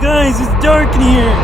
Guys, it's dark in here!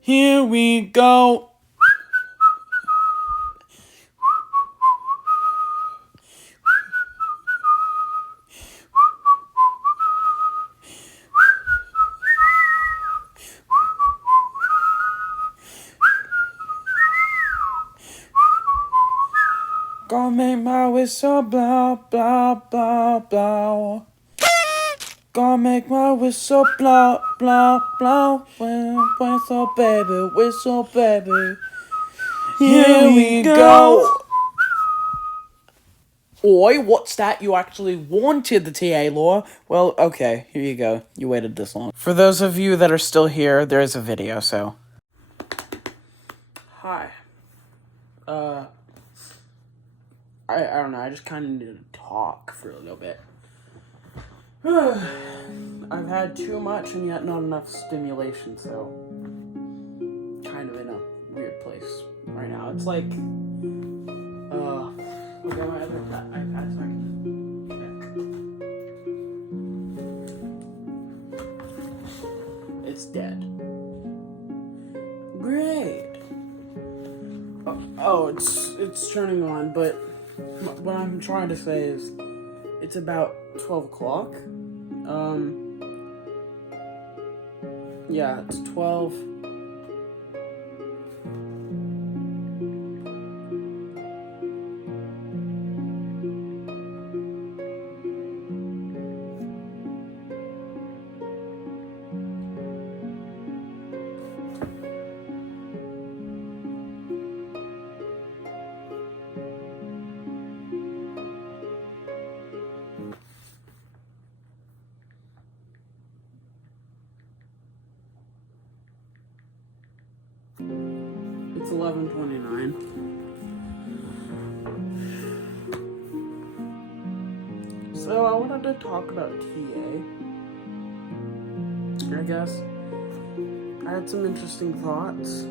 Here we go. Gonna make my whistle blow, blow, blow, blow. Gonna make my whistle blow, blow, blow. Whistle baby, whistle baby. Here we go. Oi, what's that? You actually wanted the TA lore? Well, okay, here you go. You waited this long. For those of you that are still here, there is a video, so. Hi. I don't know, I just kind of need to talk for a little bit. I've had too much and yet not enough stimulation, so kind of in a weird place right now. It's like, look at my other iPad so I can check. It's dead. Great. Oh, it's turning on, but what I'm trying to say is it's about 12 o'clock. Yeah, it's 12. It's 11:29. So I wanted to talk about TA. I guess I had some interesting thoughts.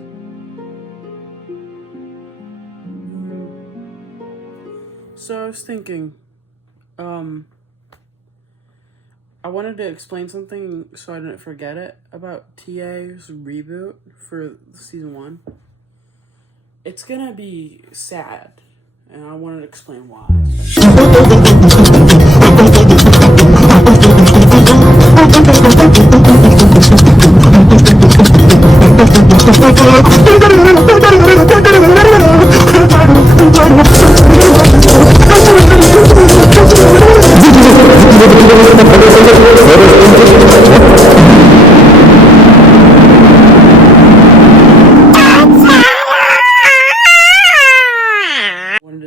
So I was thinking, I wanted to explain something so I didn't forget it about TA's reboot for season 1. It's gonna be sad, and I wanted to explain why.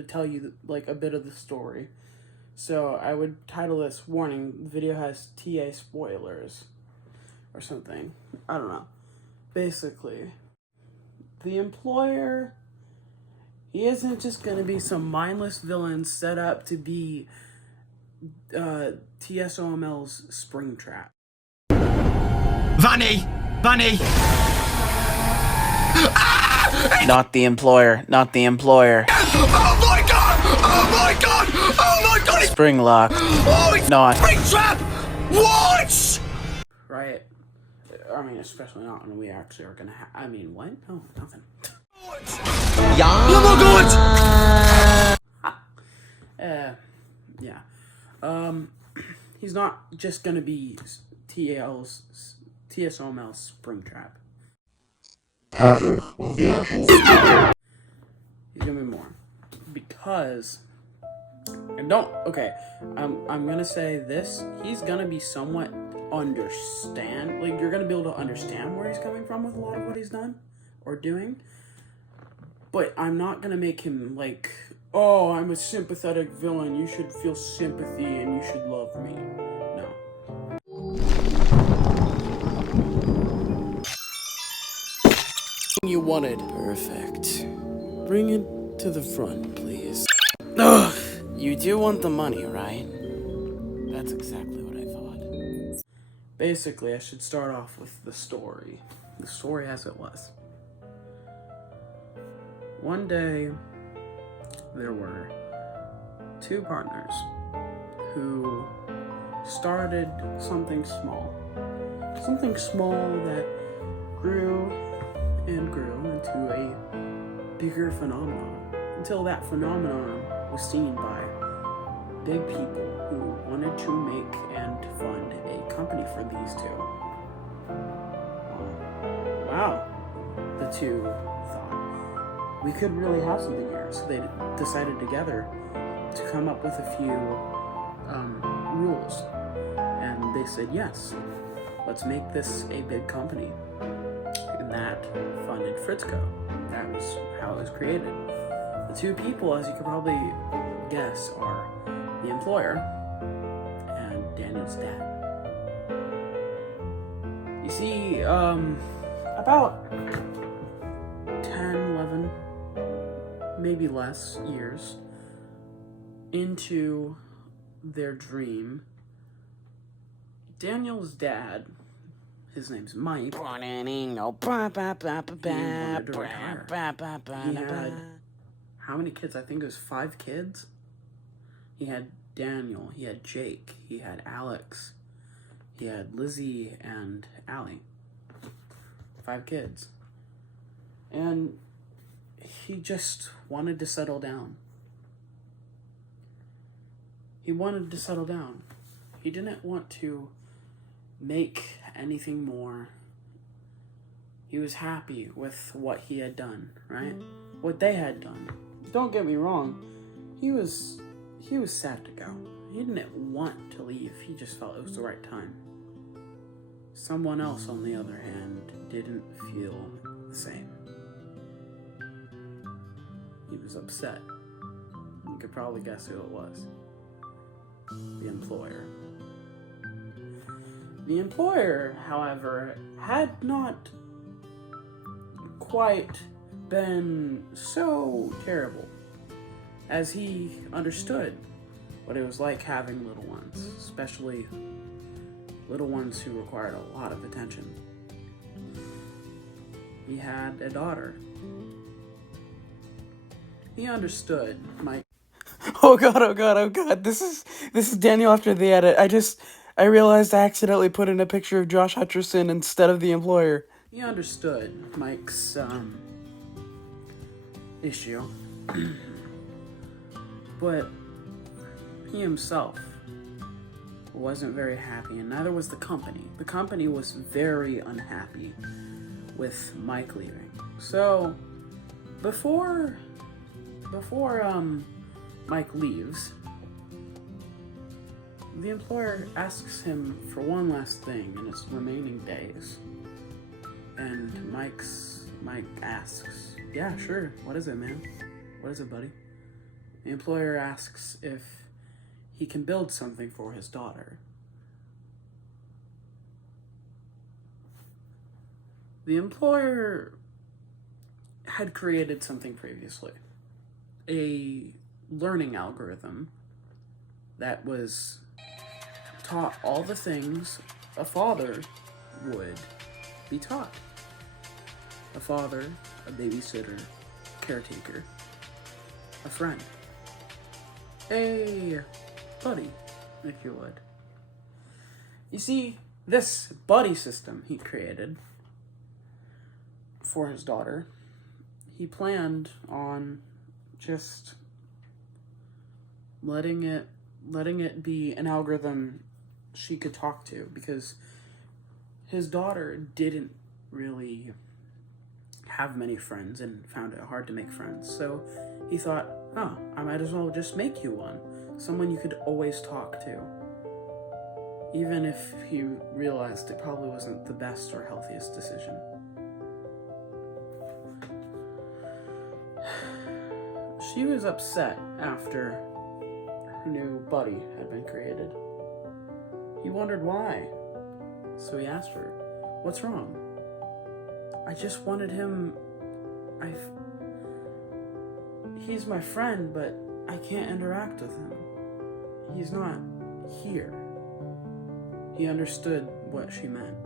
Tell you like a bit of the story. So I would title this warning, the video has TA spoilers or something. I don't know. Basically, the employer, he isn't just going to be some mindless villain set up to be TSOML's Springtrap. Vanny! Vanny! Not the employer. Not the employer. Oh my god! Oh my god! Oh my god! It's Springlock. oh, it's Not. Springtrap! What? Right? I mean, especially not when we actually are gonna I mean, what? No, nothing. Yeah. Oh my god! Yeah. He's not just gonna be TSOML's Springtrap. He's gonna be more. Because, and I'm gonna say this, he's gonna be somewhat like, you're gonna be able to understand where he's coming from with a lot of what he's done or doing, but I'm not gonna make him like, oh, I'm a sympathetic villain, you should feel sympathy and you should love me. No. You wanted. Perfect. Bring it to the front, please. Ugh, you do want the money, right? That's exactly what I thought. Basically, I should start off with the story. The story as it was. One day, there were two partners who started something small. Something small that grew and grew into a bigger phenomenon, until that phenomenon was seen by big people who wanted to make and fund a company for these two. Wow, the two thought, we could really have something here, so they decided together to come up with a few rules, and they said, yes, let's make this a big company. And that funded Fritzco. That was how it was created. The two people, as you could probably guess, are the employer and Daniel's dad. You see, about 10, 11, maybe less years into their dream, Daniel's dad, his name's Mike. He had how many kids? I think it was 5 kids. He had Daniel, he had Jake, he had Alex, he had Lizzie and Allie. 5 kids. And he just wanted to settle down. He wanted to settle down. He didn't want to make anything more. He was happy with what he had done, right? What they had done. Don't get me wrong, he was sad to go. He didn't want to leave, he just felt it was the right time. Someone else, on the other hand, didn't feel the same. He was upset. You could probably guess who it was. The employer. The employer, however, had not quite been so terrible, as he understood what it was like having little ones, especially little ones who required a lot of attention. He had a daughter. He understood my... Oh god, this is Daniel after the edit. I realized I accidentally put in a picture of Josh Hutcherson instead of the employer. He understood Mike's, issue. But he himself wasn't very happy, and neither was the company. The company was very unhappy with Mike leaving. So, before Mike leaves, the employer asks him for one last thing in its remaining days. And Mike asks, yeah, sure, what is it, man? What is it, buddy? The employer asks if he can build something for his daughter. The employer had created something previously. A learning algorithm that was taught all the things a father would be taught. A father, a babysitter, caretaker, a friend, a buddy, if you would. You see, this buddy system he created for his daughter, he planned on just letting it be an algorithm she could talk to, because his daughter didn't really have many friends and found it hard to make friends. So he thought, oh, I might as well just make you one. Someone you could always talk to. Even if he realized it probably wasn't the best or healthiest decision. She was upset after her new buddy had been created. He wondered why. So he asked her, what's wrong? I just wanted him... He's my friend, but I can't interact with him. He's not here. He understood what she meant.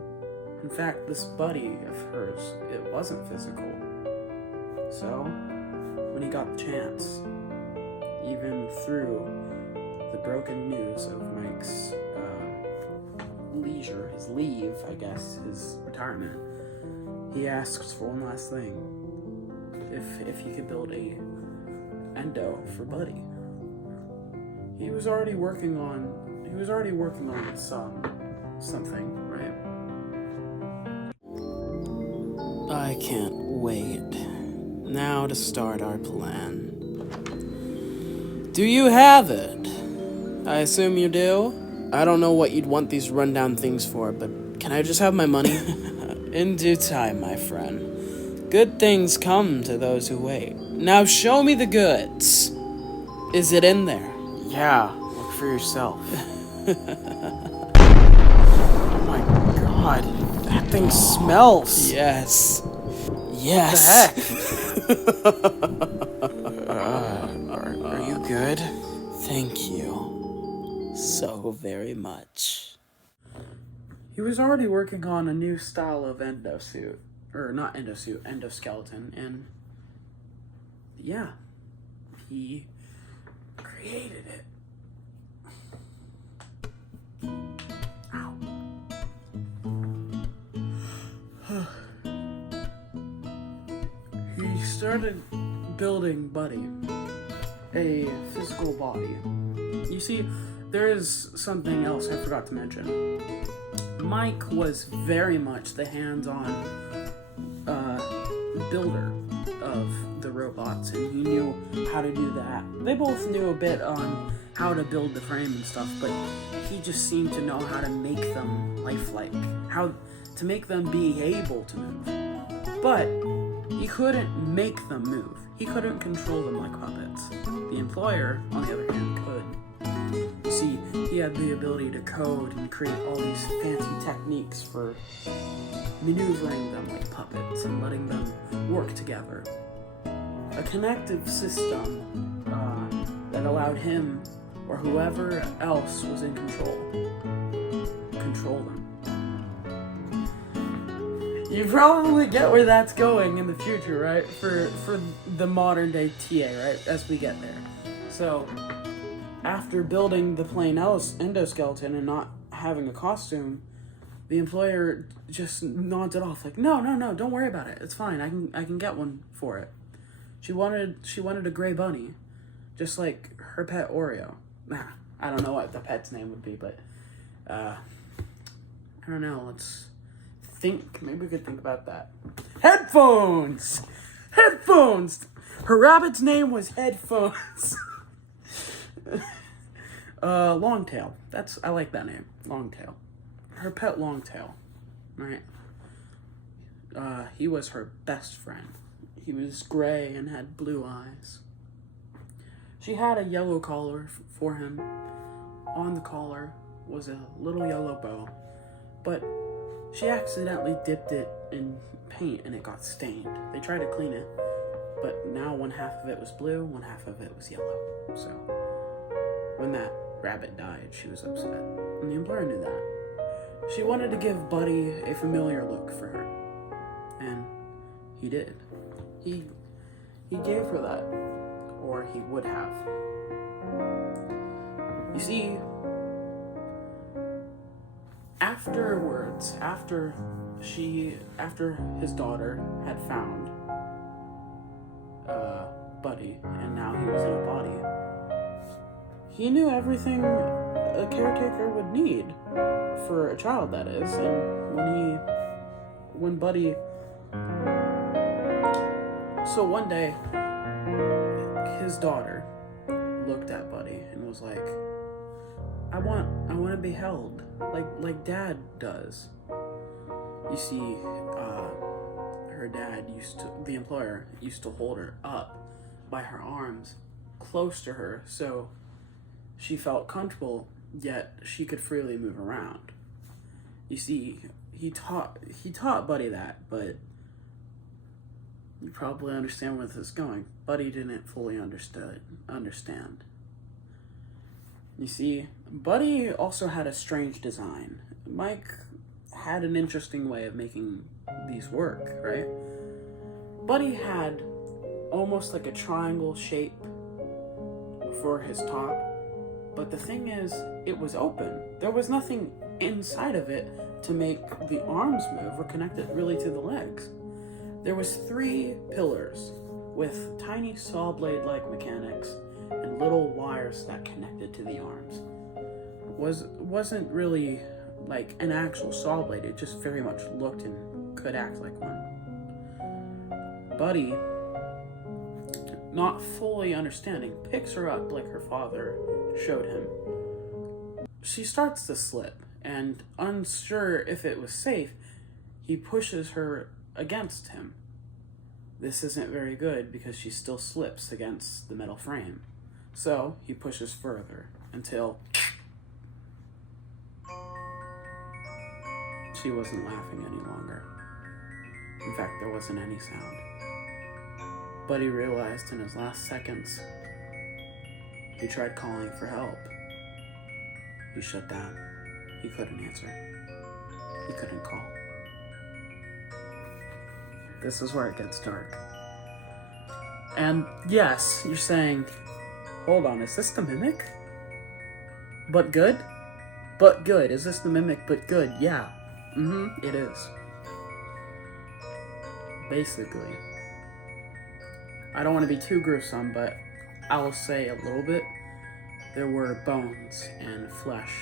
In fact, this buddy of hers, it wasn't physical. So, when he got the chance, even through the broken news of Mike's leisure, his leave, I guess, his retirement, he asks for one last thing. If he could build a endo for Buddy. He was already working on something, right? I can't wait. Now to start our plan. Do you have it? I assume you do? I don't know what you'd want these rundown things for, but can I just have my money? In due time, my friend. Good things come to those who wait. Now show me the goods. Is it in there? Yeah, look for yourself. Oh my god, that thing smells. Yes. Yes. What the heck? Are you good? Thank you so very much. He was already working on a new style of endosuit. Or not endosuit, endoskeleton. And yeah, he created it. Ow. He started building Buddy a physical body. You see, there is something else I forgot to mention. Mike was very much the hands-on builder of the robots, and he knew how to do that. They both knew a bit on how to build the frame and stuff, but he just seemed to know how to make them lifelike, how to make them be able to move. But he couldn't make them move. He couldn't control them like puppets. The employer, on the other hand, could. You see, he had the ability to code and create all these fancy techniques for maneuvering them like puppets and letting them work together. A connective system that allowed him or whoever else was in control them. You probably get where that's going in the future, right? For the modern day TA, right? As we get there. So, after building the plain endoskeleton and not having a costume, the employer just nods it off, like, no, don't worry about it. It's fine. I can get one for it. She wanted a gray bunny, just like her pet Oreo. Nah, I don't know what the pet's name would be, but I don't know. Let's think. Maybe we could think about that. Headphones. Her rabbit's name was Headphones. Longtail. I like that name. Longtail. Her pet Longtail, right? He was her best friend. He was gray and had blue eyes. She had a yellow collar for him, on the collar was a little yellow bow, but she accidentally dipped it in paint and it got stained. They tried to clean it, but now one half of it was blue, one half of it was yellow. So when that rabbit died, she was upset, and the employer knew that. She wanted to give Buddy a familiar look for her, and he did. He gave her that, or he would have. You see, afterwards, after his daughter had found Buddy, and now he was in a body, he knew everything a caretaker would need for a child, that is. And when Buddy, so one day, his daughter looked at Buddy and was like, I want to be held like Dad does. You see, her dad the employer used to hold her up by her arms close to her, so she felt comfortable, yet she could freely move around. You see, he taught Buddy that, but you probably understand where this is going. Buddy didn't fully understand. You see, Buddy also had a strange design. Mike had an interesting way of making these work, right? Buddy had almost like a triangle shape for his top, but the thing is, it was open. There was nothing inside of it to make the arms move or connect it really to the legs. There was 3 pillars with tiny saw blade-like mechanics and little wires that connected to the arms. Wasn't really like an actual saw blade, it just very much looked and could act like one. Buddy, not fully understanding, picks her up like her father showed him. She starts to slip, and unsure if it was safe, he pushes her against him. This isn't very good because she still slips against the metal frame. So he pushes further until she wasn't laughing any longer. In fact, there wasn't any sound. Buddy realized in his last seconds, he tried calling for help. He shut down. He couldn't answer. He couldn't call. This is where it gets dark. And yes, you're saying, hold on, is this the Mimic? But good? But good. Is this the Mimic but good? Yeah. It is. Basically. I don't want to be too gruesome, but I'll say a little bit. There were bones and flesh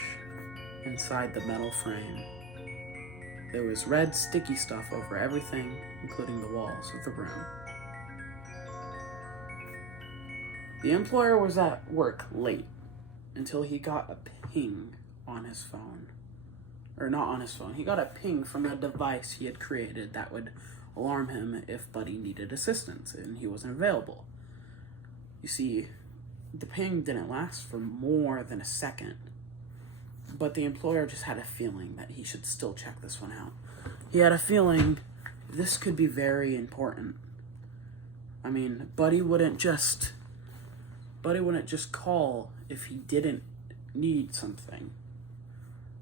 inside the metal frame. There was red sticky stuff over everything, including the walls of the room. The employer was at work late until he got a ping on his phone. Or not on his phone. He got a ping from a device he had created that would alarm him if Buddy needed assistance and he wasn't available. You see, the ping didn't last for more than a second, but the employer just had a feeling that he should still check this one out. He had a feeling this could be very important. I mean, Buddy wouldn't just call if he didn't need something.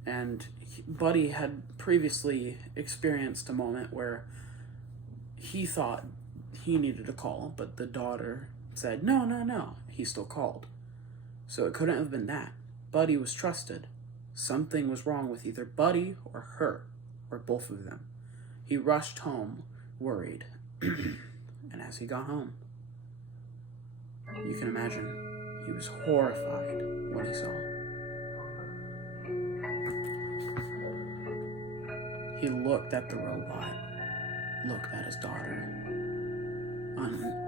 And Buddy had previously experienced a moment where he thought he needed a call, but the daughter said, no, he still called. So it couldn't have been that. Buddy was trusted. Something was wrong with either Buddy or her, or both of them. He rushed home, worried. And as he got home, you can imagine, he was horrified what he saw. He looked at the robot, looked at his daughter,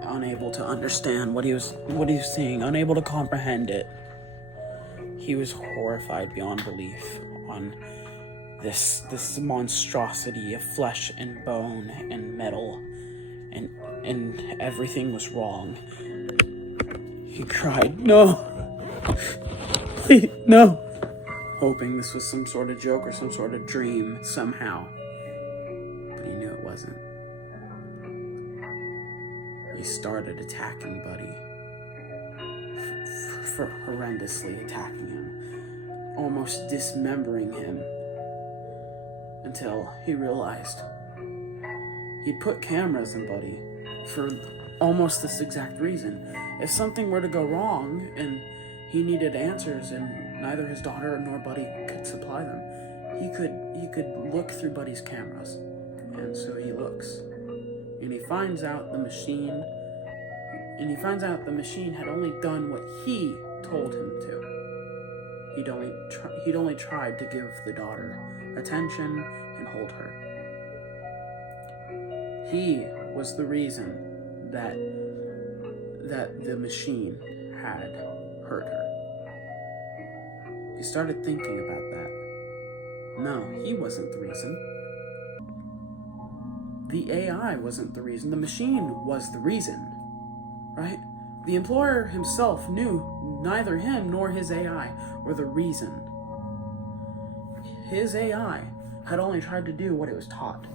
unable to understand what he was seeing, unable to comprehend it. He was horrified beyond belief on this monstrosity of flesh and bone and metal, and everything was wrong. He cried, "No! Please, no! hoping this was some sort of joke or some sort of dream somehow. But he knew it wasn't. He started attacking Buddy. Horrendously attacking him. Almost dismembering him. Until he realized he put cameras in Buddy for almost this exact reason. If something were to go wrong and he needed answers and neither his daughter nor Buddy could supply them, he could look through Buddy's cameras. And so he looks. And he finds out the machine had only done what he told him to. He'd only tried to give the daughter attention and hold her. He was the reason that the machine had hurt her. He started thinking about that. No, he wasn't the reason. The AI wasn't the reason. The machine was the reason. Right? The employer himself knew neither him nor his AI were the reason. His AI had only tried to do what it was taught.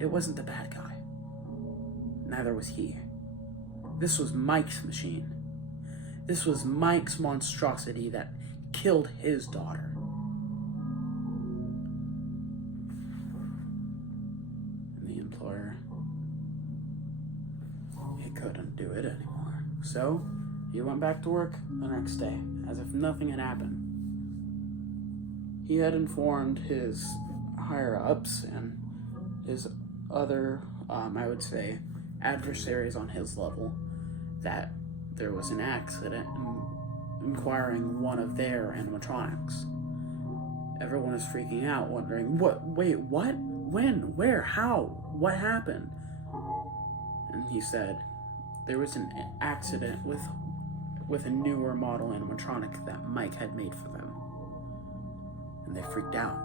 It wasn't the bad guy. Neither was he. This was Mike's machine. This was Mike's monstrosity that killed his daughter. And the employer, he couldn't do it anymore. So he went back to work the next day as if nothing had happened. He had informed his higher-ups and his other, I would say, adversaries on his level that there was an accident, inquiring one of their animatronics. Everyone was freaking out, wondering, what? When? Where? How? What happened? And he said, there was an accident with a newer model animatronic that Mike had made for them. And they freaked out.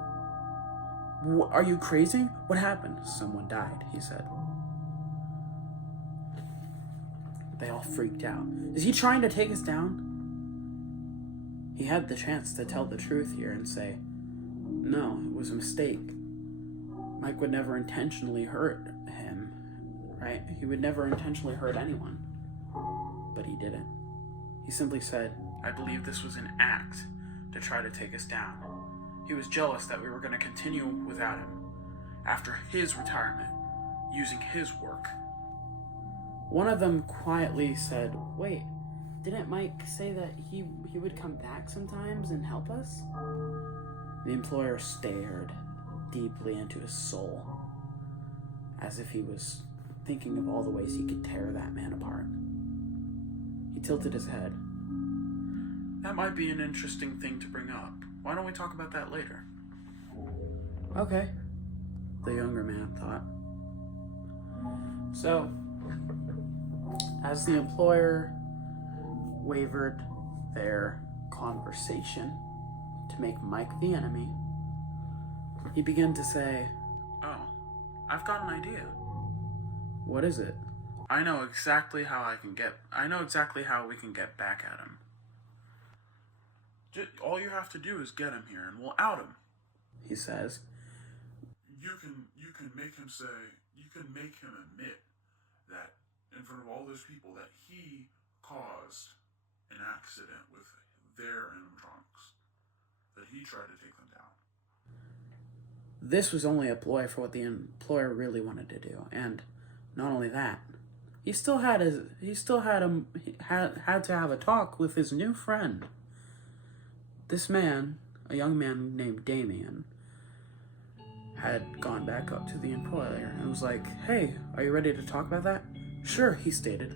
Are you crazy? What happened? Someone died, he said. They all freaked out. Is he trying to take us down? He had the chance to tell the truth here and say, no, it was a mistake. Mike would never intentionally hurt him, right? He would never intentionally hurt anyone. But he didn't. He simply said, I believe this was an act to try to take us down. He was jealous that we were going to continue without him after his retirement, using his work. One of them quietly said, wait, didn't Mike say that he would come back sometimes and help us? The employer stared deeply into his soul, as if he was thinking of all the ways he could tear that man apart. He tilted his head. That might be an interesting thing to bring up. Why don't we talk about that later? Okay, the younger man thought. So, as the employer wavered their conversation to make Mike the enemy, he began to say, oh, I've got an idea. What is it? I know exactly how we can get back at him. All you have to do is get him here and we'll out him, he says. You can make him admit that in front of all those people that he caused an accident with their animatronics, that he tried to take them down. This was only a ploy for what the employer really wanted to do, and not only that, he still had to have a talk with his new friend. This man, a young man named Damien, had gone back up to the employer and was like, hey, are you ready to talk about that? Sure, he stated.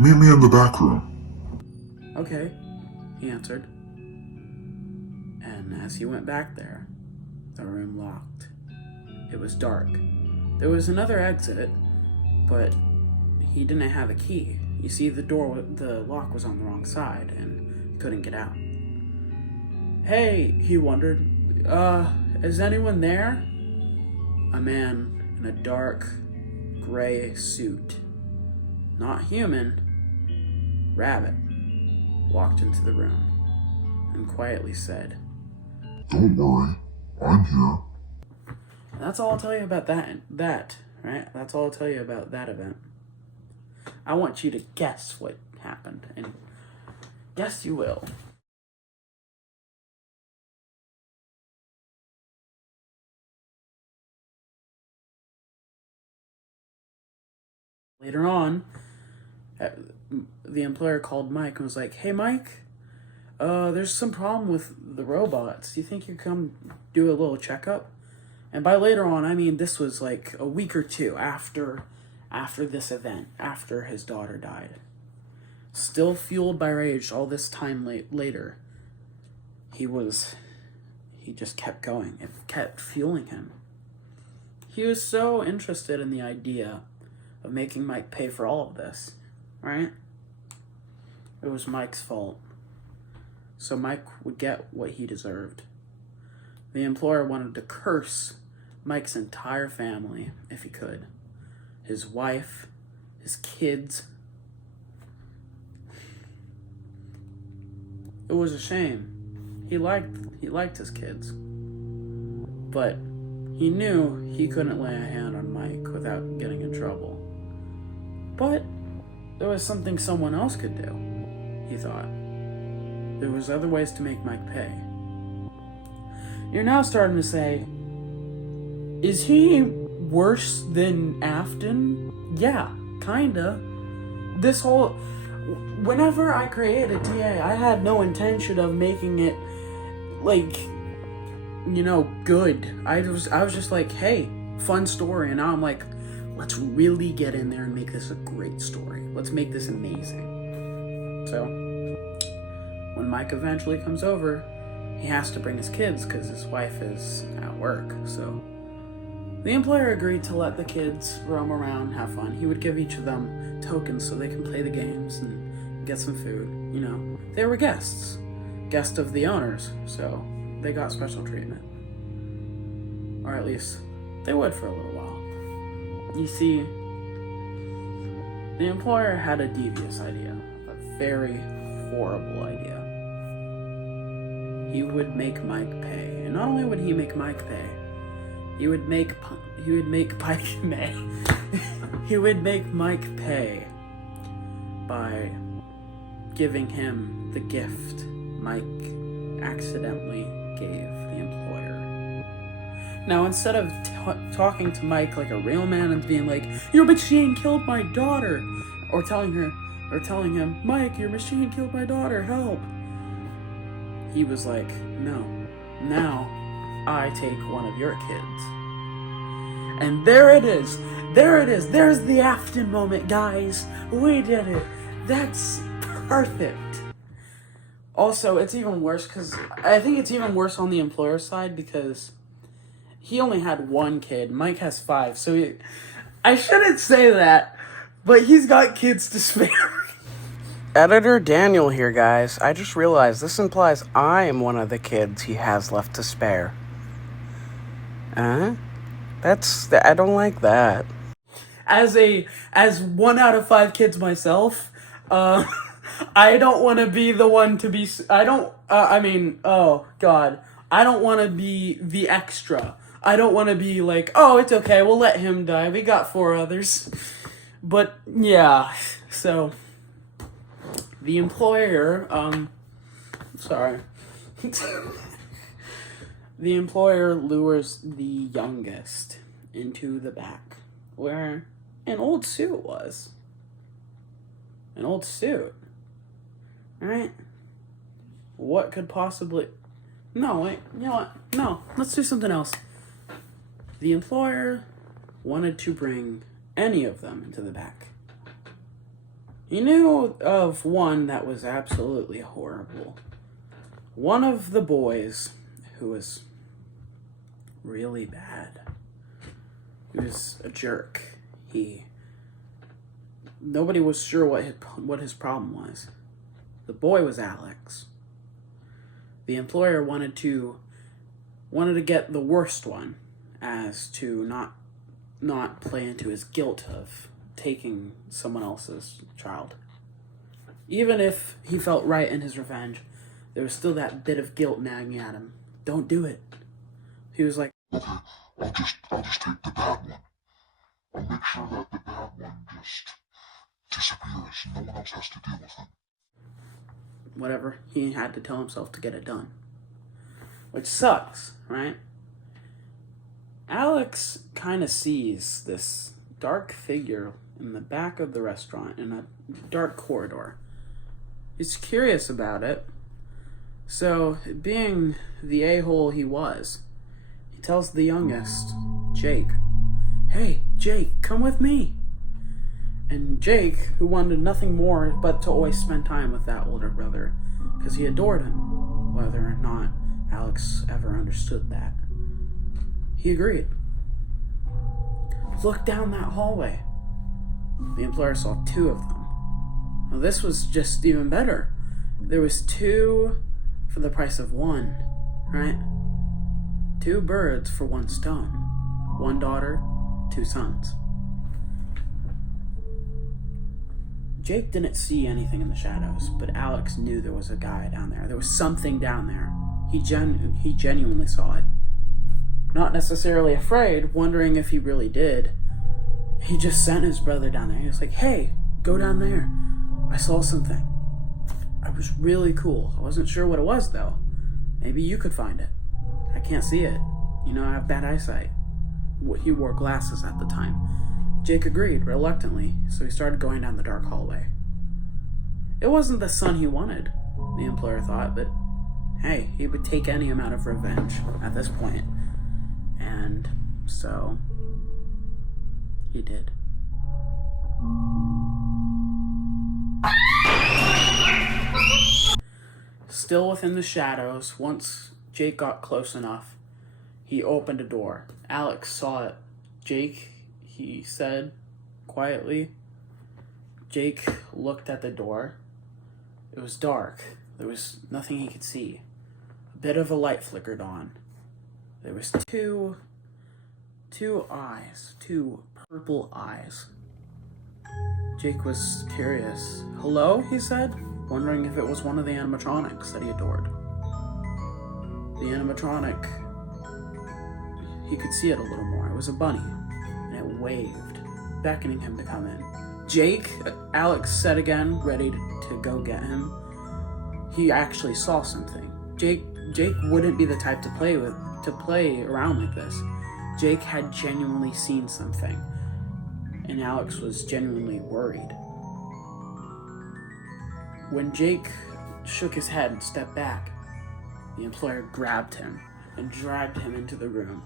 Meet me in the back room. Okay, he answered. And as he went back there, the room locked. It was dark. There was another exit, but he didn't have a key. You see, the lock was on the wrong side, and he couldn't get out. Hey, he wondered, is anyone there? A man in a dark, gray suit, not human, rabbit, walked into the room and quietly said, Don't worry, I'm here. That's all I'll tell you about that, right? That's all I'll tell you about that event. I want you to guess what happened, and guess you will. Later on, the employer called Mike and was like, "Hey, Mike, there's some problem with the robots. Do you think you come do a little checkup?" And by later on, I mean this was like a week or two after this event, after his daughter died. Still fueled by rage all this time later, he just kept going. It kept fueling him. He was so interested in the idea of making Mike pay for all of this, right? It was Mike's fault. So Mike would get what he deserved. The employer wanted to curse Mike's entire family if he could. His wife, his kids. It was a shame. He liked his kids. But he knew he couldn't lay a hand on Mike without getting in trouble. But there was something someone else could do, he thought. There was other ways to make Mike pay. You're now starting to say, is he worse than Afton? Yeah, kinda. Whenever I created TA, I had no intention of making it, like, good. I was just like, hey, fun story. And now I'm like, let's really get in there and make this a great story. Let's make this amazing. So, when Mike eventually comes over, he has to bring his kids because his wife is at work. So, the employer agreed to let the kids roam around, have fun. He would give each of them tokens so they can play the games and get some food. They were guests of the owners, so they got special treatment. Or at least, they would for a little while. You see, the employer had a devious idea, a very horrible idea. He would make Mike pay, and not only would he make Mike pay, he would make Mike pay by giving him the gift Mike accidentally gave the employer. Now, instead of talking to Mike like a real man and being like, "Your machine killed my daughter," or telling him, "Mike, your machine killed my daughter, help," he was like, "No, now I take one of your kids." And there it is. There's the Afton moment, guys. We did it. That's perfect. Also, it's even worse because I think it's even worse on the employer side because he only had one kid. Mike has 5. So I shouldn't say that, but he's got kids to spare. Editor Daniel here, guys. I just realized this implies I am one of the kids he has left to spare. I don't like that. As 1 out of 5 kids myself, I don't want to be the one to be. I don't want to be the extra. I don't want to be like, oh, it's okay, we'll let him die. We got 4 others. But yeah, so the employer, the employer lures the youngest into the back, where an old suit was. An old suit. Right? What could possibly... No, wait, you know what? No, let's do something else. The employer wanted to bring any of them into the back. He knew of one that was absolutely horrible. One of the boys who was really bad. He was a jerk. Nobody was sure what his problem was. The boy was Alex. The employer wanted to get the worst one, as to not play into his guilt of taking someone else's child. Even if he felt right in his revenge, there was still that bit of guilt nagging at him. Don't do it. He was like, Okay, I'll just take the bad one. I'll make sure that the bad one just disappears. No one else has to deal with it. whatever. He had to tell himself to get it done. Which sucks, right? Alex kind of sees this dark figure in the back of the restaurant in a dark corridor. He's curious about it. So, being the a-hole he was, he tells the youngest, Jake, "Hey, Jake, come with me." And Jake, who wanted nothing more but to always spend time with that older brother, because he adored him, whether or not Alex ever understood that, he agreed. Look down that hallway. The employer saw 2 of them. Now this was just even better. There was 2 for the price of 1, right? 2 birds for 1 stone. 1 daughter, 2 sons. Jake didn't see anything in the shadows, but Alex knew there was a guy down there. There was something down there. He genuinely saw it. Not necessarily afraid, wondering if he really did. He just sent his brother down there. He was like, "Hey, go down there. I saw something. It was really cool. I wasn't sure what it was, though. Maybe you could find it. I can't see it. You know, I have bad eyesight." He wore glasses at the time. Jake agreed, reluctantly, so he started going down the dark hallway. It wasn't the son he wanted, the employer thought, but hey, he would take any amount of revenge at this point. And so he did. Still within the shadows, once Jake got close enough, he opened a door. Alex saw it. "Jake," he said quietly. Jake looked at the door. It was dark. There was nothing he could see. A bit of a light flickered on. There was two eyes, 2 purple eyes. Jake was curious. "Hello?" he said, wondering if it was one of the animatronics that he adored. The animatronic, he could see it a little more. It was a bunny, and it waved, beckoning him to come in. "Jake," Alex said again, ready to go get him. He actually saw something. Jake wouldn't be the type to play around like this. Jake had genuinely seen something, and Alex was genuinely worried. When Jake shook his head and stepped back, the employer grabbed him and dragged him into the room.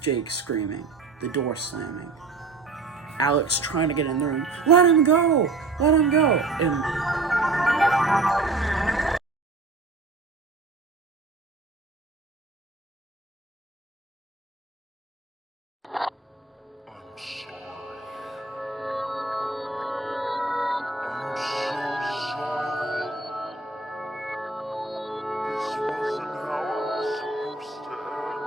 Jake screaming, the door slamming. Alex trying to get in the room. "Let him go! Let him go!" And I'm sorry. I'm so sorry. This wasn't how it was supposed to end.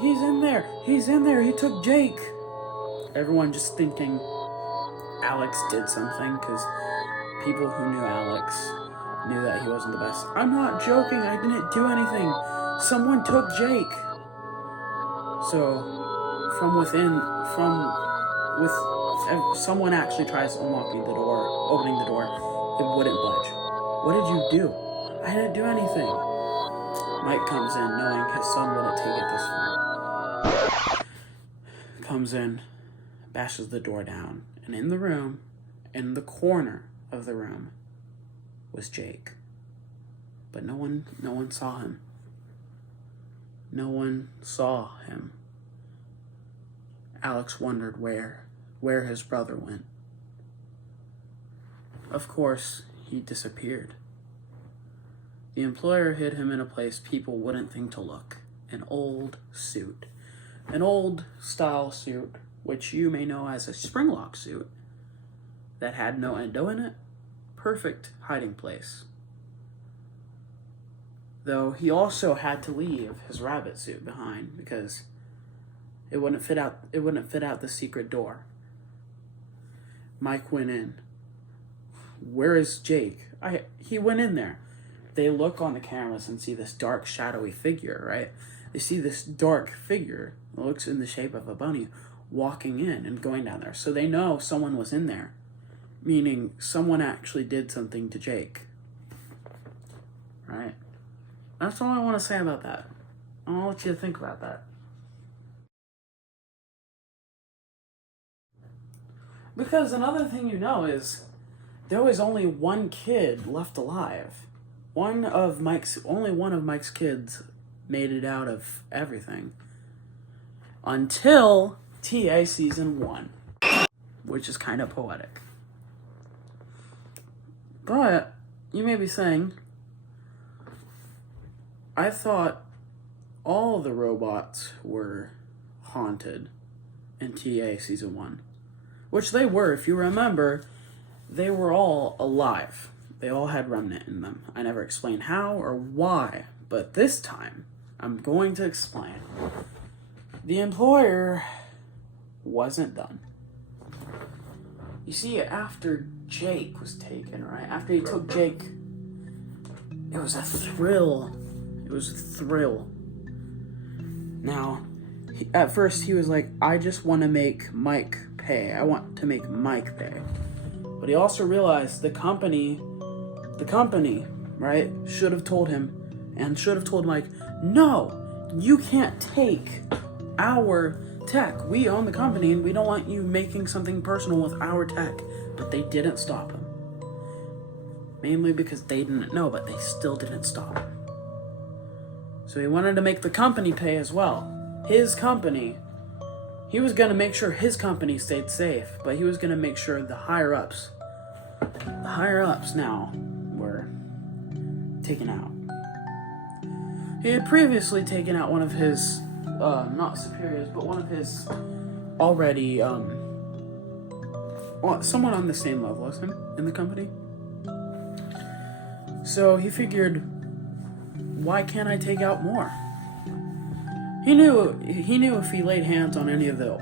"He's in there! He's in there! He took Jake!" Everyone just thinking Alex did something, because people who knew Alex knew that he wasn't the best. "I'm not joking, I didn't do anything. Someone took Jake." So, if someone actually tries opening the door, it wouldn't budge. "What did you do?" "I didn't do anything." Mike comes in, knowing his son wouldn't take it this far. Comes in, bashes the door down, and in the room, in the corner of the room, was Jake. But no one saw him. No one saw him. Alex wondered where his brother went. Of course, he disappeared. The employer hid him in a place people wouldn't think to look. An old suit. An old style suit, which you may know as a springlock suit, that had no endo in it. Perfect hiding place. Though he also had to leave his rabbit suit behind, because It wouldn't fit out. It wouldn't fit out the secret door. Mike went in. Where is Jake? He went in there. They look on the cameras and see this dark, shadowy figure, right? They see this dark figure, that looks in the shape of a bunny, walking in and going down there. So they know someone was in there, meaning someone actually did something to Jake. Right? That's all I want to say about that. I'll let you think about that. Because another thing you know is there was only one kid left alive. Only one of Mike's kids made it out of everything. Until TA Season 1. Which is kind of poetic. But, you may be saying, I thought all the robots were haunted in TA Season 1. Which they were, if you remember, they were all alive. They all had remnant in them. I never explained how or why, but this time, I'm going to explain. The employer wasn't done. You see, after Jake was taken, right? After he took Jake, it was a thrill. It was a thrill. Now, at first he was like, I just want to make Mike pay. I want to make Mike pay. But he also realized the company, right, should have told him and should have told Mike, no, you can't take our tech. We own the company and we don't want you making something personal with our tech. But they didn't stop him. Mainly because they didn't know, but they still didn't stop him. So he wanted to make the company pay as well. His company, he was going to make sure his company stayed safe, but he was going to make sure the higher-ups now were taken out. He had previously taken out one of his, not superiors, but one of his already, someone on the same level as him in the company. So he figured, why can't I take out more? He knew if he laid hands on any of the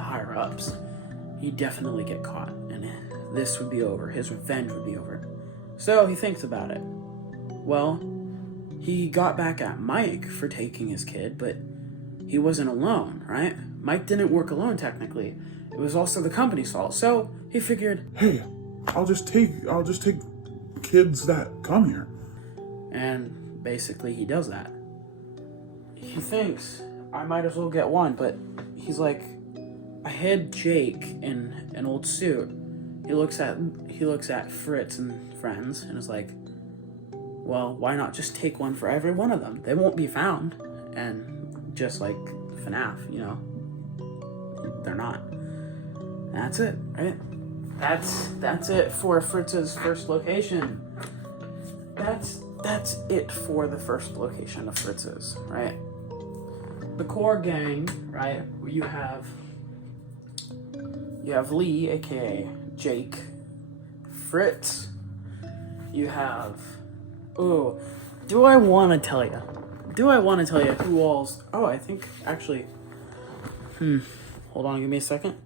higher ups, he'd definitely get caught, and this would be over. His revenge would be over. So he thinks about it. Well, he got back at Mike for taking his kid, but he wasn't alone, right? Mike didn't work alone technically. It was also the company's fault. So he figured, Hey, I'll just take kids that come here. and basically he does that. He thinks, I might as well get one, but he's like, I hid Jake in an old suit. He looks at Fritz and friends and is like, well, why not just take one for every one of them? They won't be found. And just like FNAF, you know, they're not. That's it, right? That's it for Fritz's first location. That's it for the first location of Fritz's, right? The core gang, right? You have Lee, aka Jake, Fritz. You have, do I want to tell you? Who all's? Oh, I think actually. Hold on, give me a second.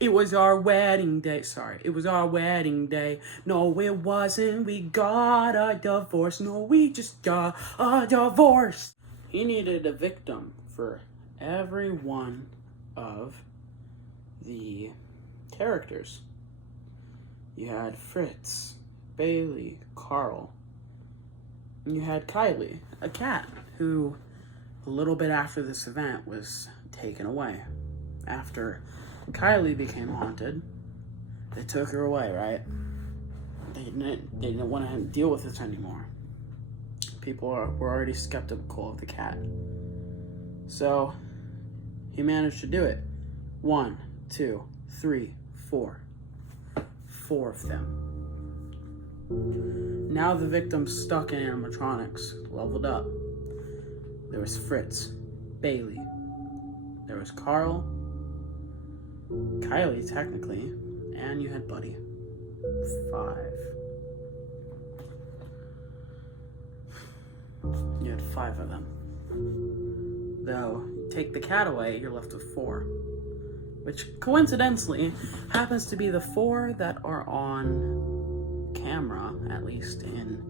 It was our wedding day. Sorry, it was our wedding day. No, it wasn't. We got a divorce. No, we just got a divorce. He needed a victim for every one of the characters. You had Fritz, Bailey, Carl. And you had Kylie, a cat, who a little bit after this event was taken away. After Kylie became haunted, they took her away, right? They didn't want to deal with this anymore. People were already skeptical of the cat. So, he managed to do it. 1, 2, 3, 4. 4 of them. Now the victim's stuck in animatronics, leveled up. There was Fritz, Bailey. There was Carl, Kylie, technically, and you had Buddy. 5. you had 5 of them. Though, take the cat away, you're left with 4. Which, coincidentally, happens to be the 4 that are on camera, at least in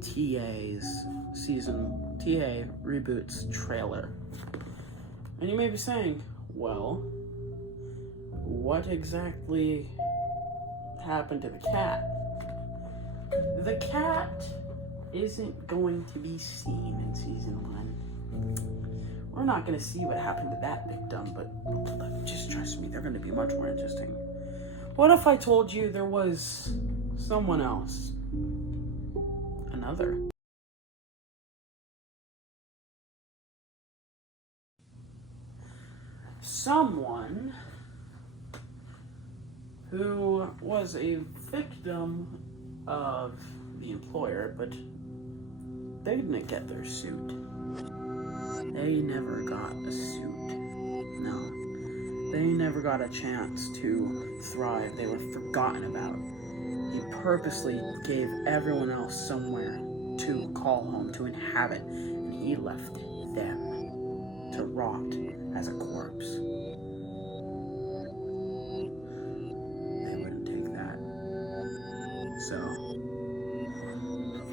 TA Reboot's trailer. And you may be saying, well, what exactly happened to the cat? The cat isn't going to be seen in season 1. We're not going to see what happened to that victim, but just trust me, they're going to be much more interesting. What if I told you there was someone else? Another. Someone who was a victim of the employer, but they didn't get their suit. They never got a suit. No. They never got a chance to thrive. They were forgotten about. He purposely gave everyone else somewhere to call home, to inhabit, and he left them to rot as a corpse. They wouldn't take that. So,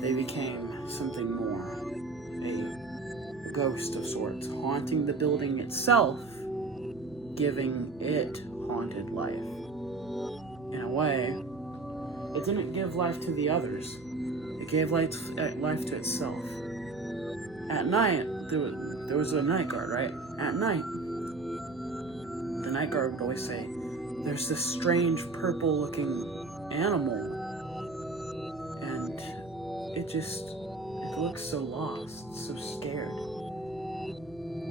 they became something more. A ghost of sorts, haunting the building itself, giving it haunted life. In a way, it didn't give life to the others. It gave life to itself. At night, there was a night guard, right? At night, the night guard would always say, there's this strange purple-looking animal, and it looks so lost, so scared.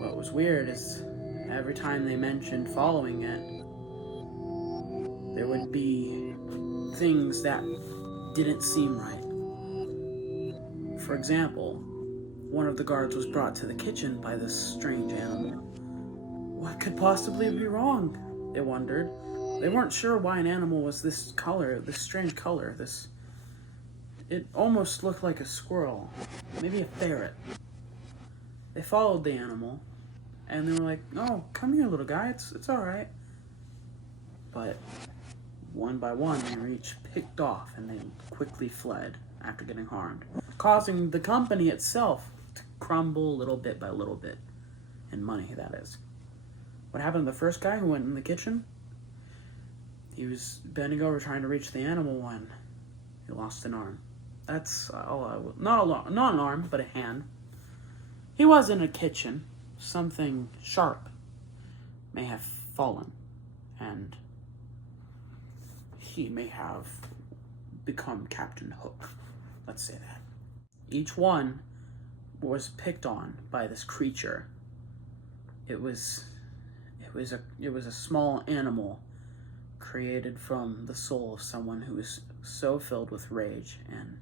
What was weird is every time they mentioned following it, there would be things that didn't seem right. For example, one of the guards was brought to the kitchen by this strange animal. What could possibly be wrong? They wondered. They weren't sure why an animal was this color, this strange color, it almost looked like a squirrel, maybe a ferret. They followed the animal, and they were like, "Oh, come here, little guy, it's all right." But one by one, they were each picked off, and they quickly fled after getting harmed, causing the company itself to crumble little bit by little bit, in money, that is. What happened to the first guy who went in the kitchen? He was bending over trying to reach the animal when he lost an arm. That's not an arm, but a hand. He was in a kitchen. Something sharp may have fallen, and he may have become Captain Hook. Let's say that. Each one was picked on by this creature. It was a small animal created from the soul of someone who was so filled with rage and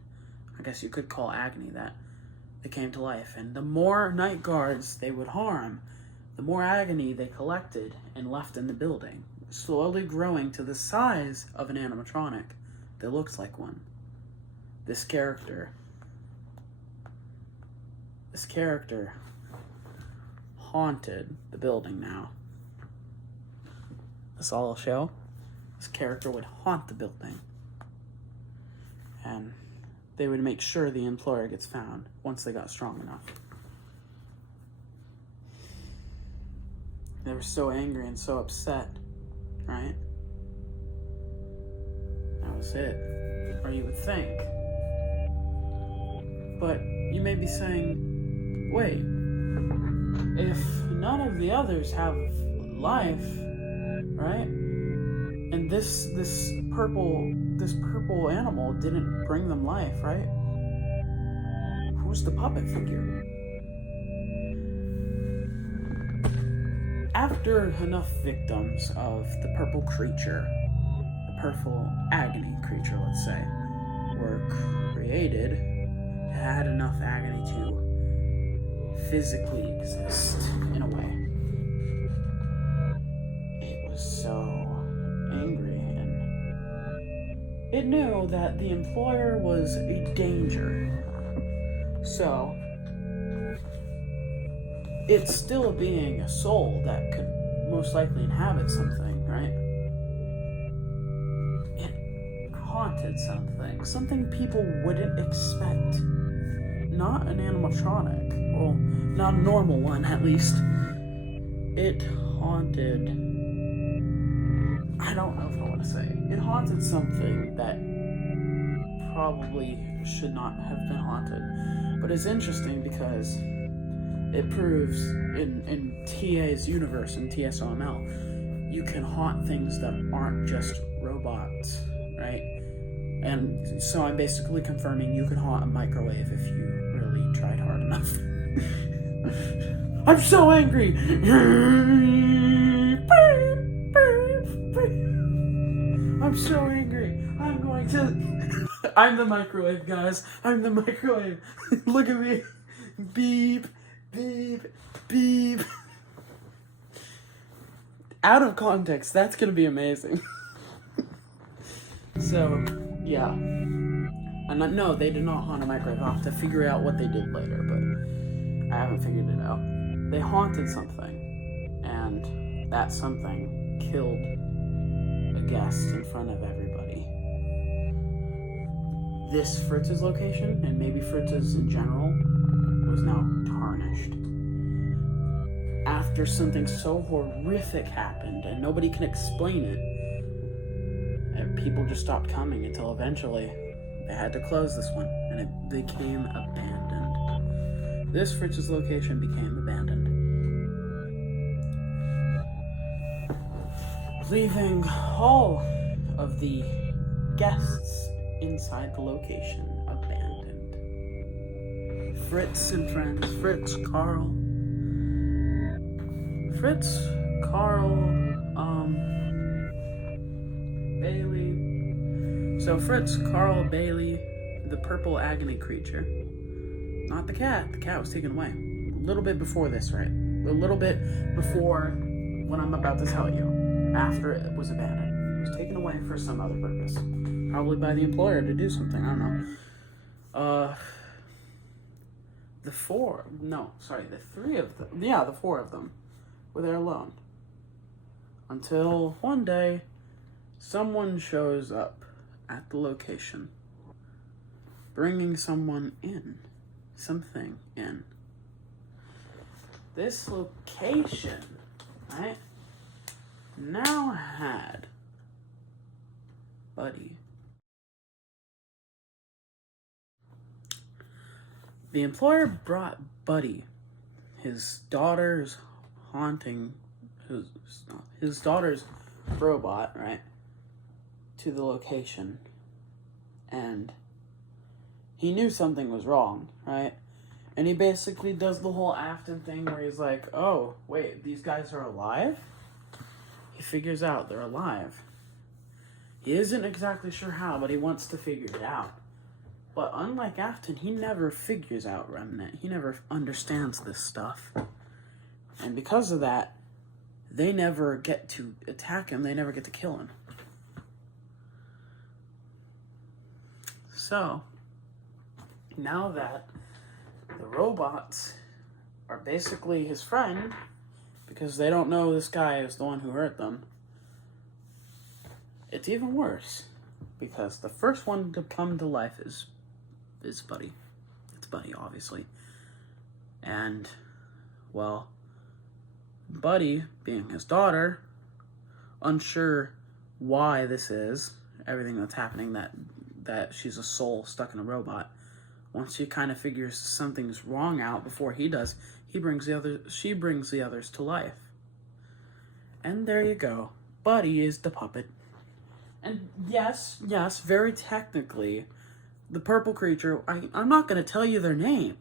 I guess you could call agony that they came to life. And the more night guards they would harm, the more agony they collected and left in the building, slowly growing to the size of an animatronic that looks like one. This character haunted the building now. That's all I'll show. This character would haunt the building. And they would make sure the employer gets found once they got strong enough. They were so angry and so upset, right? That was it. Or you would think. But you may be saying, wait, if none of the others have life, right? And this purple animal didn't bring them life, right? Who's the puppet figure? After enough victims of the purple creature, the purple agony creature, let's say, were created, it had enough agony to physically exist in a way. It was so angry, and it knew that the employer was a danger. So it's still being a soul that could most likely inhabit something, right? It haunted something. Something people wouldn't expect. Not an animatronic. Well, not a normal one, at least. It haunted... I don't know if I want to say. It haunted something that probably should not have been haunted. But it's interesting because it proves in TA's universe, in TSOML, you can haunt things that aren't just robots, right? And so I'm basically confirming you can haunt a microwave if you really tried hard enough. I'm so angry! I'm so angry. I'm going to... I'm the microwave, guys. I'm the microwave. Look at me. Beep, beep, beep. Out of context, that's going to be amazing. So, yeah. And no, they did not haunt a microwave. I'll have to figure out what they did later, but I haven't figured it out. They haunted something, and that something killed a guest in front of everybody. This Fritz's location, and maybe Fritz's in general, was now tarnished. After something so horrific happened, and nobody can explain it, and people just stopped coming until eventually they had to close this one, and it became abandoned. This Fritz's location became abandoned. Leaving all of the guests inside the location abandoned. Fritz and friends, Fritz, Carl, Bailey. So Fritz, Carl, Bailey, the purple agony creature. Not the cat. The cat was taken away. A little bit before this, right? A little bit before what I'm about to tell you. After it was abandoned. It was taken away for some other purpose. Probably by the employer to do something. I don't know. The four of them were there alone. Until one day, someone shows up at the location. Bringing someone in. Something in. This location, right, now had Buddy. The employer brought Buddy, his daughter's his daughter's robot, right, to the location, and he knew something was wrong, right? And he basically does the whole Afton thing where he's like, oh, wait, these guys are alive? He figures out they're alive. He isn't exactly sure how, but he wants to figure it out. But unlike Afton, he never figures out Remnant. He never understands this stuff. And because of that, they never get to attack him. They never get to kill him. So, now that the robots are basically his friend, because they don't know this guy is the one who hurt them, it's even worse. Because the first one to come to life is Buddy. It's Buddy, obviously. And, well, Buddy, being his daughter, unsure why this is, everything that's happening, that she's a soul stuck in a robot, once she kind of figures something's wrong out before he does, she brings the others to life. And there you go. Buddy is the puppet. And yes, very technically, the purple creature, I'm not going to tell you their name.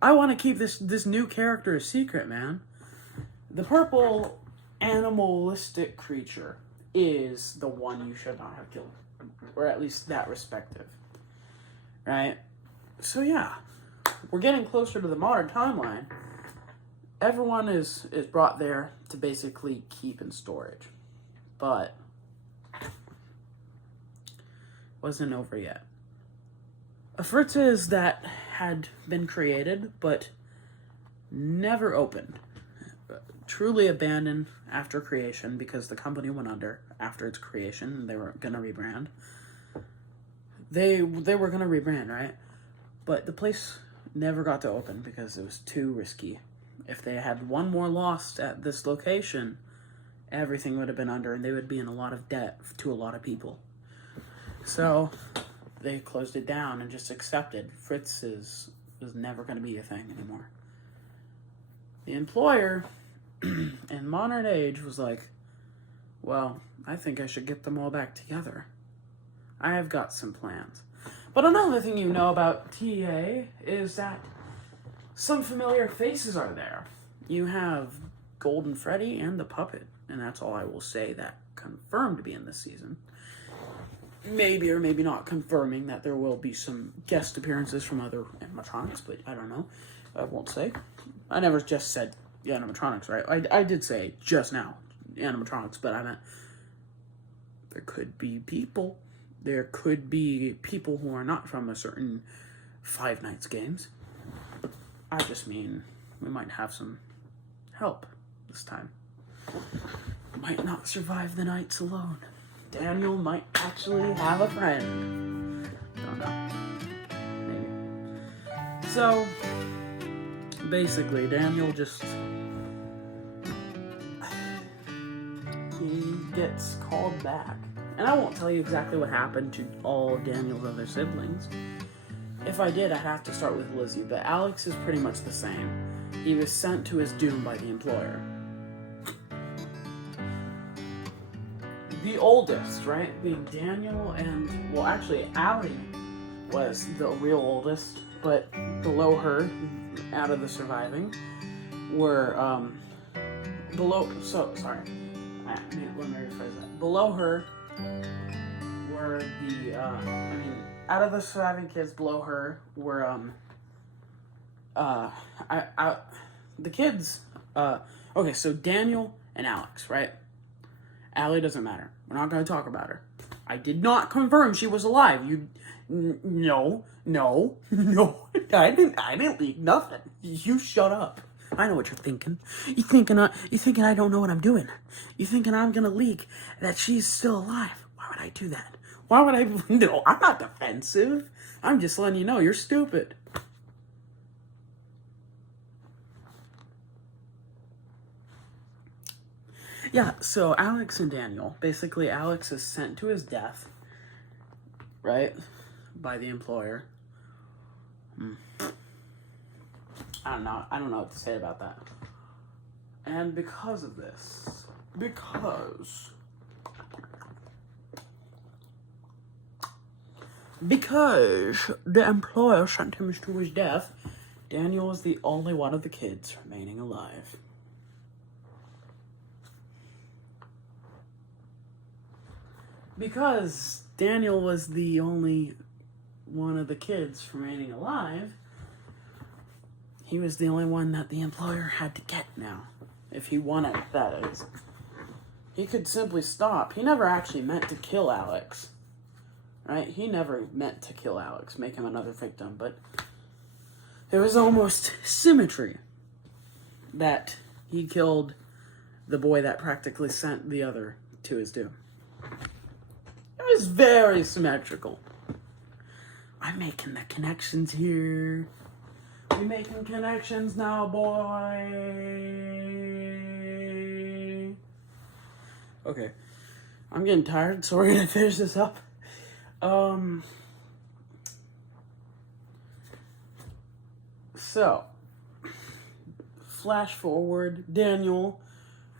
I want to keep this new character a secret, man. The purple animalistic creature is the one you should not have killed. Or at least that respective. Right? So yeah, we're getting closer to the modern timeline. Everyone is brought there to basically keep in storage. But wasn't over yet. A Fritz's that had been created, but never opened. Truly abandoned after creation because the company went under after its creation and they were going to rebrand. They were going to rebrand, right? But the place never got to open because it was too risky. If they had one more loss at this location, everything would have been under and they would be in a lot of debt to a lot of people. So they closed it down and just accepted Fritz's was never going to be a thing anymore. The employer in modern age was like, well, I think I should get them all back together. I have got some plans. But another thing you know about TA is that some familiar faces are there. You have Golden Freddy and the Puppet, and that's all I will say that confirmed to be in this season. Maybe or maybe not confirming that there will be some guest appearances from other animatronics, but I don't know. I won't say. I never just said animatronics, right? I did say just now animatronics, but I meant there could be people. There could be people who are not from a certain Five Nights games. I just mean we might have some help this time. Might not survive the nights alone. Daniel might actually have a friend. Don't know. Maybe. So, basically, Daniel just... he gets called back. And I won't tell you exactly what happened to all Daniel's other siblings. If I did, I'd have to start with Lizzie, but Alex is pretty much the same. He was sent to his doom by the employer. The oldest, right, being Daniel and, well, actually, Allie was the real oldest, but below her, out of the surviving, were, let me rephrase that. Below her were the, out of the surviving kids below her were, the kids, okay, so Daniel and Alex, right? Allie doesn't matter. We're not going to talk about her. I did not confirm she was alive. No. I didn't leak nothing. You shut up. I know what you're thinking. You thinking I don't know what I'm doing. You thinking I'm going to leak that she's still alive. Why would I do that? Why would I? No, I'm not defensive. I'm just letting you know you're stupid. Yeah, so Alex and Daniel, basically Alex is sent to his death, right, by the employer. I don't know what to say about that. And because of this, because the employer sent him to his death, Daniel is the only one of the kids remaining alive. Because Daniel was the only one of the kids remaining alive, he was the only one that the employer had to get now. If he wanted, that is. He could simply stop. He never actually meant to kill Alex. Right? He never meant to kill Alex, make him another victim, but there was almost symmetry that he killed the boy that practically sent the other to his doom. It was very symmetrical. I'm making the connections here. We making connections now, boy. Okay. I'm getting tired, so we're gonna finish this up. So, flash forward, Daniel,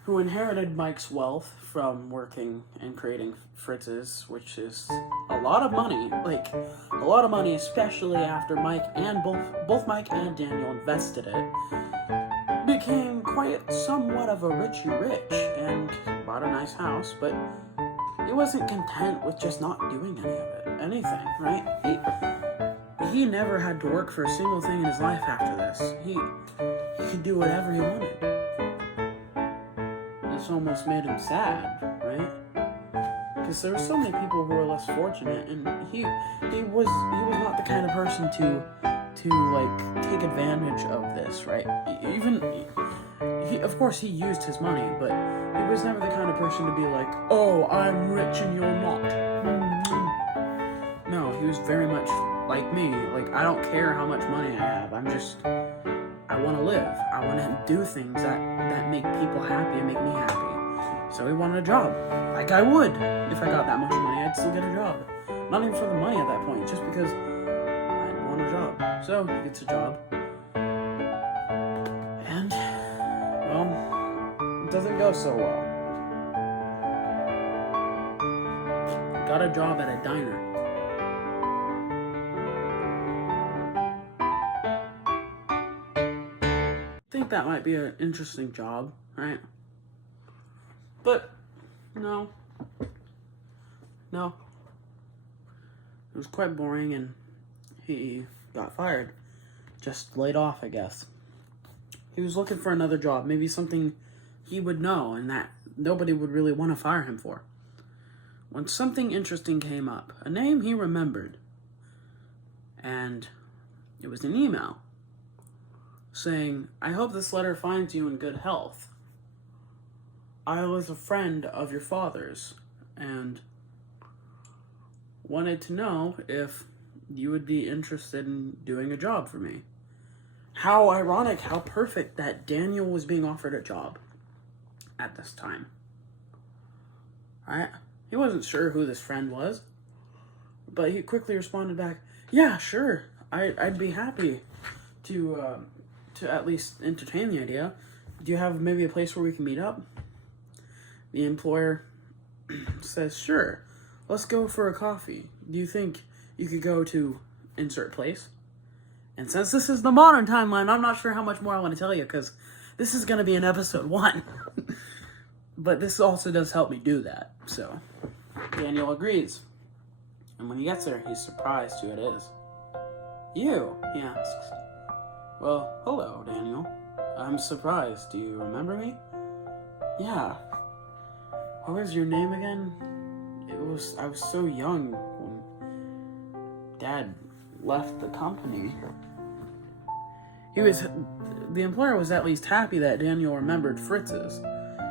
who inherited Mike's wealth from working and creating Fritz's, which is a lot of money, especially after Mike and both Mike and Daniel invested it, became quite somewhat of a Richie Rich and bought a nice house, but he wasn't content with just not doing anything, right? He never had to work for a single thing in his life after this. He could do whatever he wanted. This almost made him sad, right? Because there were so many people who were less fortunate, and he was not the kind of person to, like, take advantage of this, right? Even, of course, he used his money, but he was never the kind of person to be like, oh, I'm rich and you're not. No, he was very much like me. Like, I don't care how much money I have. I want to live. I want to do things that make people happy and make me happy. So he wanted a job. Like I would. If I got that much money, I'd still get a job. Not even for the money at that point, just because I want a job. So he gets a job. And, well, it doesn't go so well. Got a job at a diner. Think that might be an interesting job, right? But no. It was quite boring and he got fired. Just laid off, I guess. He was looking for another job, maybe something he would know and that nobody would really want to fire him for. When something interesting came up, a name he remembered, and it was an email saying, I hope this letter finds you in good health. I was a friend of your father's and wanted to know if you would be interested in doing a job for me. How ironic, how perfect that Daniel was being offered a job at this time. Right? He wasn't sure who this friend was, but he quickly responded back, yeah, sure, I'd be happy to at least entertain the idea. Do you have maybe a place where we can meet up? The employer says, sure, let's go for a coffee. Do you think you could go to insert place? And since this is the modern timeline, I'm not sure how much more I want to tell you, because this is going to be in episode 1. But this also does help me do that. So, Daniel agrees. And when he gets there, he's surprised who it is. You, he asks. Well, hello, Daniel. I'm surprised. Do you remember me? Yeah. What was your name again? I was so young when Dad left the company. The employer was at least happy that Daniel remembered Fritz's.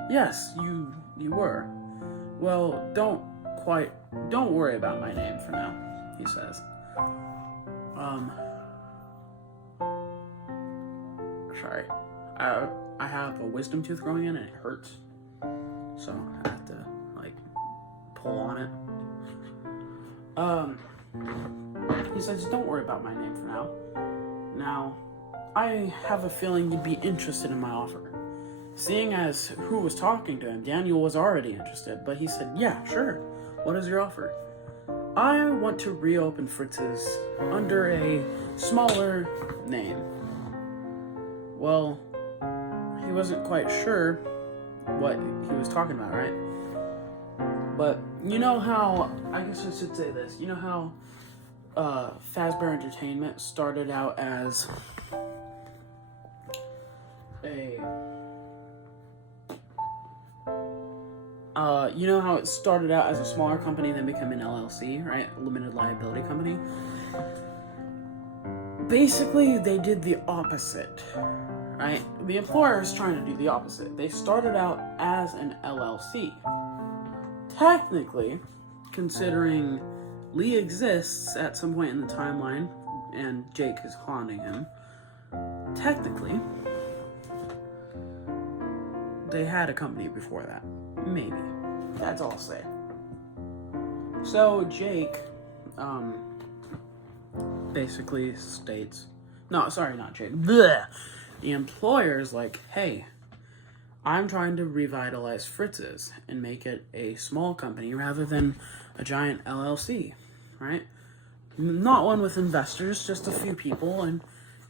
Yes, you were. Well, don't worry about my name for now, he says. Sorry. I have a wisdom tooth growing in and it hurts. So I have to, pull on it. He says, don't worry about my name for now. Now, I have a feeling you'd be interested in my offer. Seeing as who was talking to him, Daniel was already interested, but he said, yeah, sure. What is your offer? I want to reopen Fritz's under a smaller name. Well, he wasn't quite sure what he was talking about, right? But you know how, I guess I should say this, you know how Fazbear Entertainment started out as you know how it started out as a smaller company and then became an LLC, right? Limited liability company. Basically, they did the opposite, right? The employer is trying to do the opposite. They started out as an LLC. Technically, considering Lee exists at some point in the timeline and Jake is haunting him, technically, they had a company before that. Maybe. That's all I'll say. So Jake, basically states, no, sorry, not Jake. Blech. The employer's like, hey, I'm trying to revitalize Fritz's and make it a small company rather than a giant LLC, right? Not one with investors, just a few people, and,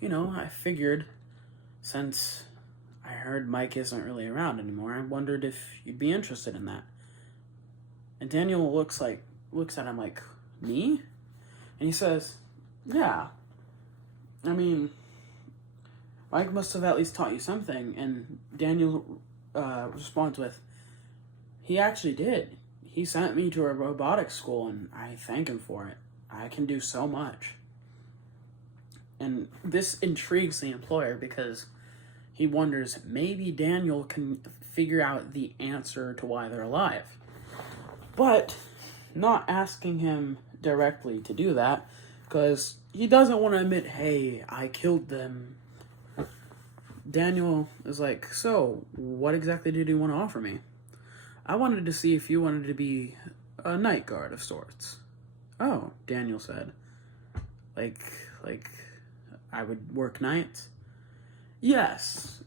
I figured since I heard Mike isn't really around anymore, I wondered if you'd be interested in that. And Daniel looks at him like, me? And he says, yeah. I mean, Mike must have at least taught you something. And Daniel responds with, he actually did. He sent me to a robotics school, and I thank him for it. I can do so much. And this intrigues the employer because he wonders maybe Daniel can figure out the answer to why they're alive. But not asking him directly to do that because he doesn't want to admit, hey, I killed them. Daniel is like, so, what exactly did you want to offer me? I wanted to see if you wanted to be a night guard of sorts. Oh, Daniel said. Like, I would work nights? Yes.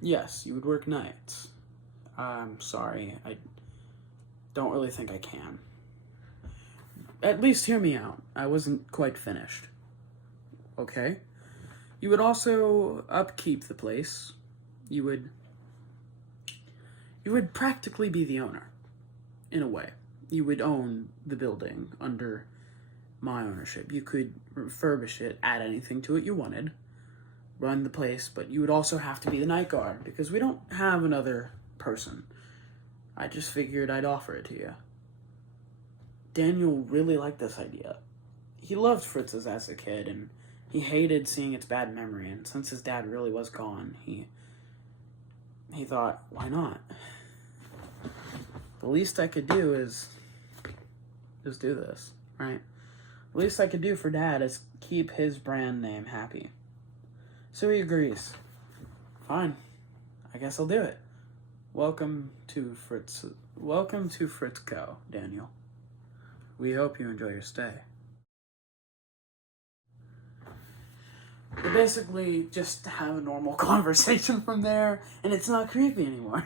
Yes, you would work nights. I'm sorry, I don't really think I can. At least hear me out. I wasn't quite finished. Okay? You would also upkeep the place. You would practically be the owner, in a way. You would own the building under my ownership. You could refurbish it, add anything to it you wanted, run the place, but you would also have to be the night guard, because we don't have another person. I just figured I'd offer it to you. Daniel really liked this idea. He loved Fritz's as a kid, and he hated seeing its bad memory, and since his dad really was gone, he thought, why not? The least I could do is do this, right? The least I could do for Dad is keep his brand name happy. So he agrees. Fine. I guess I'll do it. Welcome to Fritzco, Daniel. We hope you enjoy your stay. We basically just have a normal conversation from there, and it's not creepy anymore.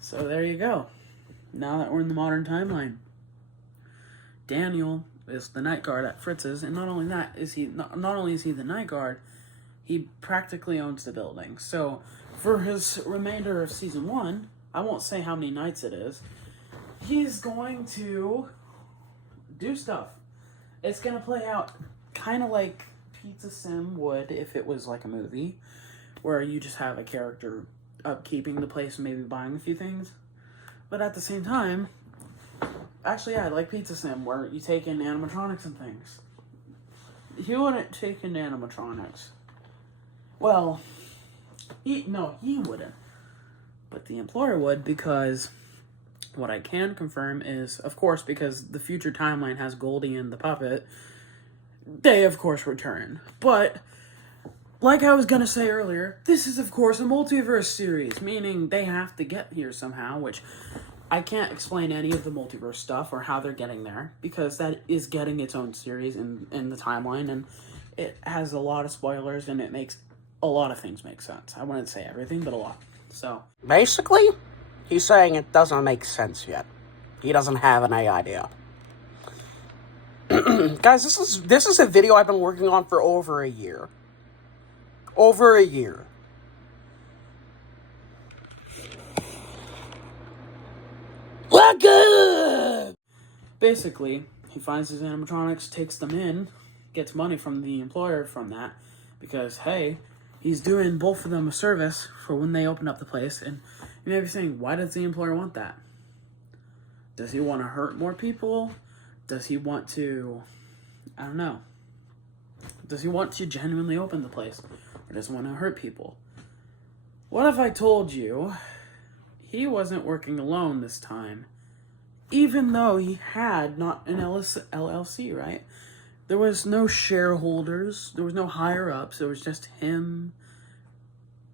So there you go. Now that we're in the modern timeline, Daniel is the night guard at Fritz's, and not only that is he not only is he the night guard, he practically owns the building. So for his remainder of season 1, I won't say how many nights it is, he's going to do stuff. It's gonna play out kind of like Pizza Sim would if it was like a movie, where you just have a character upkeeping the place and maybe buying a few things. But at the same time, actually, yeah, like Pizza Sim, where you take in animatronics and things. He wouldn't take in animatronics. Well, he wouldn't. But the employer would, because what I can confirm is, of course, because the future timeline has Goldie and the puppet, they, of course, return. But, like I was gonna say earlier, this is, of course, a multiverse series, meaning they have to get here somehow, which I can't explain any of the multiverse stuff or how they're getting there, because that is getting its own series in the timeline, and it has a lot of spoilers, and it makes a lot of things make sense. I wouldn't say everything, but a lot. So Basically, he's saying it doesn't make sense yet. He doesn't have any idea. Guys, this is a video I've been working on for over a year. Over a year. Look good! basically, he finds his animatronics, takes them in, gets money from the employer from that, because, hey, he's doing both of them a service for when they open up the place. And you may be saying, why does the employer want that? Does he want to hurt more people? Does he want to, I don't know. Does he want to genuinely open the place? Or does he want to hurt people? What if I told you he wasn't working alone this time? Even though he had not an LLC, right? There was no shareholders. There was no higher-ups. It was just him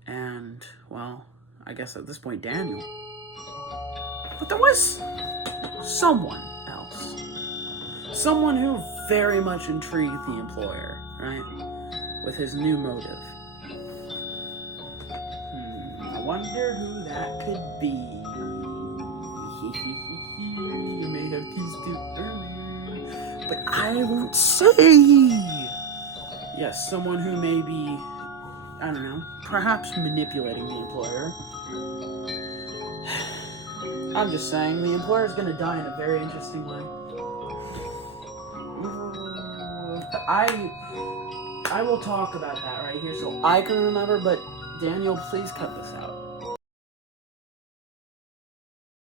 and, well, I guess at this point, Daniel. But there was someone else. Someone who very much intrigued the employer, right? With his new motive. I wonder who that could be. You may have teased it earlier, but I won't say. Yes, someone who may be, I don't know, perhaps manipulating the employer. I'm just saying, the employer's gonna die in a very interesting way. I will talk about that right here so I can remember, but Daniel, please cut this out.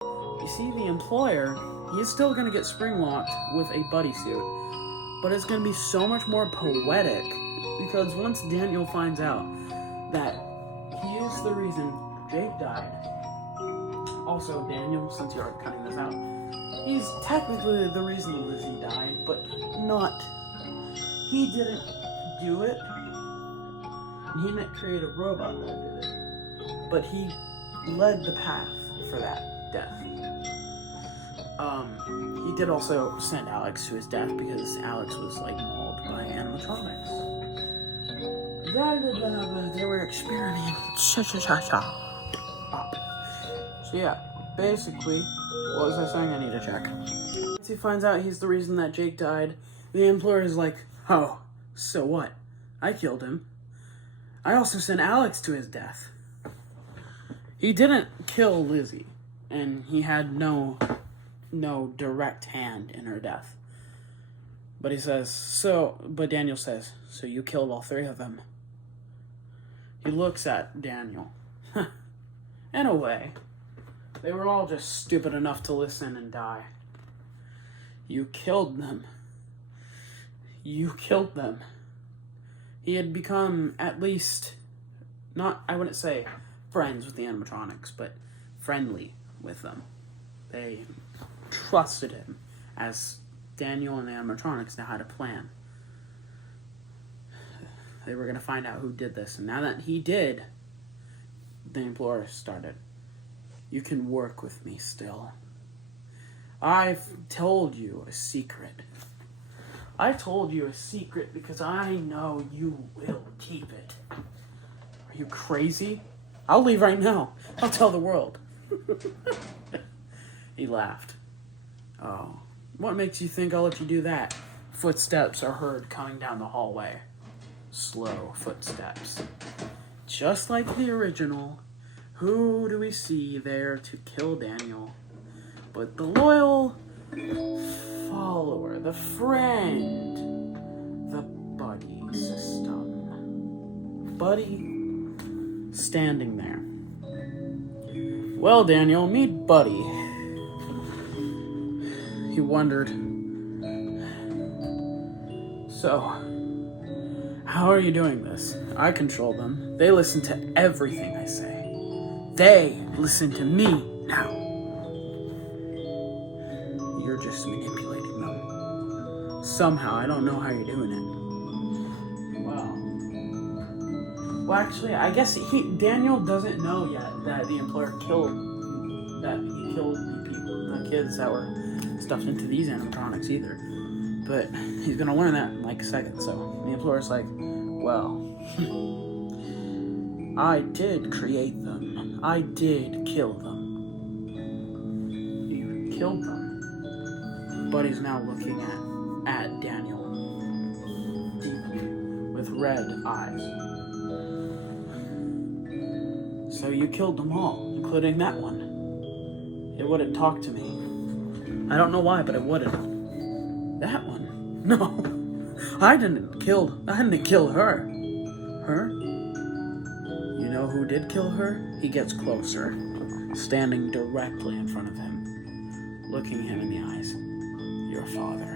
You see, the employer, he's still gonna get spring-locked with a buddy suit, but it's gonna be so much more poetic Because once Daniel finds out that he is the reason Jake died, also Daniel, since you're cutting this out, he's technically the reason Lizzie died, but not. He didn't do it. He didn't create a robot that did it. But he led the path for that death. He did also send Alex to his death because Alex was like mauled by animatronics. They were experimenting. So yeah, basically, what was I saying? I need to check. Once he finds out he's the reason that Jake died, the employer is like, oh, so what? I killed him. I also sent Alex to his death. He didn't kill Lizzie, and he had no direct hand in her death. But he says, but Daniel says, so you killed all three of them. He looks at Daniel. In a way, they were all just stupid enough to listen and die. You killed them. You killed them. He had become at least, I wouldn't say friends with the animatronics, but friendly with them. They trusted him, as Daniel and the animatronics now had a plan. They were going to find out who did this, and now that he did, the employer started. You can work with me still. I've told you a secret. I told you a secret because I know you will keep it. Are you crazy? I'll leave right now. I'll tell the world. He laughed. Oh, what makes you think I'll let you do that? Footsteps are heard coming down the hallway. Slow footsteps. Just like the original. Who do we see there to kill Daniel? But the loyal follower, the friend, the buddy system. Buddy standing there. Well, Daniel, meet Buddy. He wondered. So, how are you doing this? I control them. They listen to everything I say. They listen to me now. You're just manipulating them. Somehow, I don't know how you're doing it. Well, actually, I guess Daniel doesn't know yet that the employer killed the kids that were stuffed into these animatronics either. But he's gonna learn that in like a second. So the employer's like, well, I did create them. I did kill them. You killed them. Buddy's now looking at Daniel deeply with red eyes. So you killed them all, including that one. It wouldn't talk to me. I don't know why, but it wouldn't. That one? No. I didn't kill her. Her? You know who did kill her? He gets closer, standing directly in front of him, looking him in the eyes. Your father.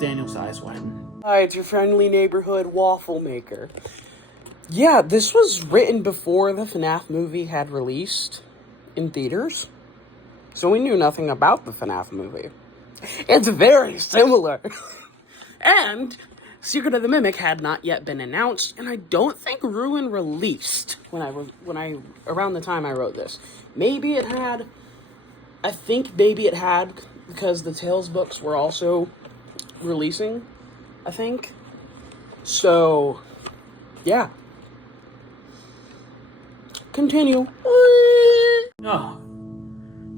Daniel's eyes widen. Hi, it's your friendly neighborhood waffle maker. Yeah, this was written before the FNAF movie had released in theaters, so we knew nothing about the FNAF movie. It's very similar. And Secret of the Mimic had not yet been announced, and I don't think Ruin released around the time I wrote this. Maybe it had. I think maybe it had, because the Tales books were also releasing, I think. So, yeah. Continue. No.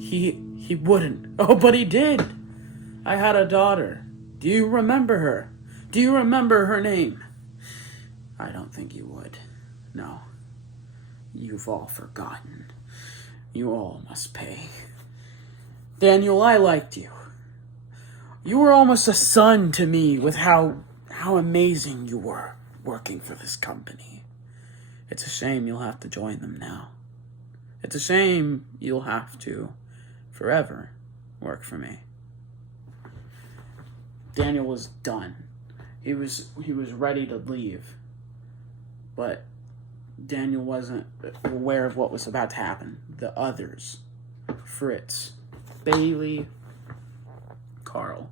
He wouldn't. Oh, but he did. I had a daughter. Do you remember her? Do you remember her name? I don't think you would. No. You've all forgotten. You all must pay. Daniel, I liked you. You were almost a son to me with how amazing you were working for this company. It's a shame you'll have to join them now. It's a shame you'll have to forever work for me. Daniel was done. he was ready to leave, but Daniel wasn't aware of what was about to happen. The others, Fritz, Bailey, Carl,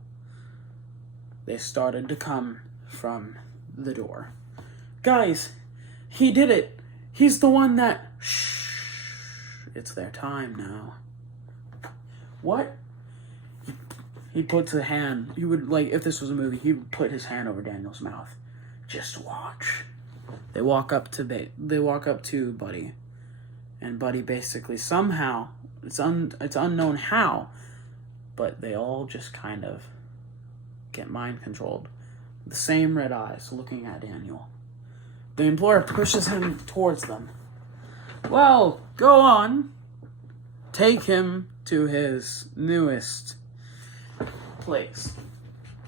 they started to come from the door. Guys, he did it. He's the one that... Shh. It's their time now. What? He puts a hand... He would, like, if this was a movie, he would put his hand over Daniel's mouth. Just watch. They walk up to Buddy. And Buddy basically somehow... It's unknown how, but they all just kind of get mind controlled. The same red eyes looking at Daniel. The Employer pushes him towards them. Well, go on. Take him to his newest place.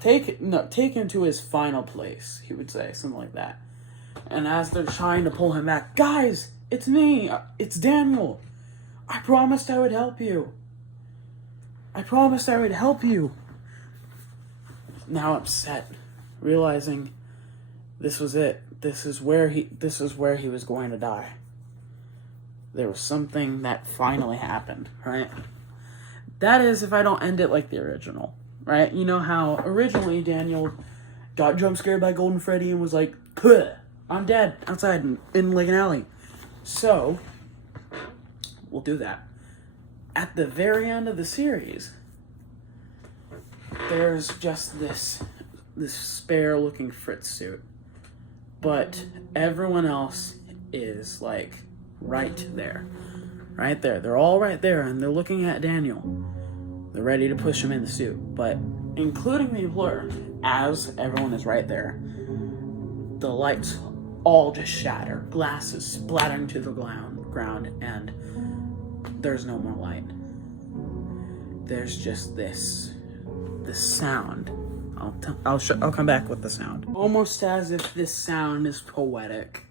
Take him to his final place, he would say, something like that. And as they're trying to pull him back, guys, it's me. It's Daniel. I promised I would help you. I promised I would help you. Now upset, realizing this was it. This is where he was going to die. There was something that finally happened, right? That is, if I don't end it like the original, right? You know how originally Daniel got jump scared by Golden Freddy and was like, "Puh, I'm dead," outside in like an alley. So, we'll do that. At the very end of the series, there's just this spare-looking Fritz suit. But everyone else is, like, right there. Right there. They're all right there, and they're looking at Daniel. They're ready to push him in the suit. But, including the Employer, as everyone is right there, the lights all just shatter. Glasses splattering to the ground, and there's no more light. There's just this sound. I'll come back with the sound. Almost as if this sound is poetic.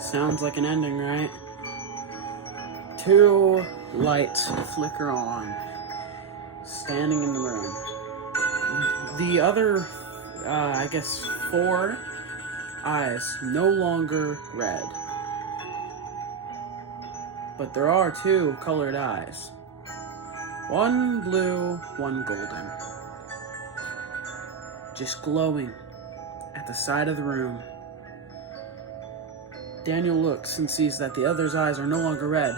Sounds like an ending, right? 2 lights flicker on, standing in the room. The other, 4 eyes no longer red. But there are 2 colored eyes. 1 blue, 1 golden. Just glowing at the side of the room. Daniel looks and sees that the other's eyes are no longer red.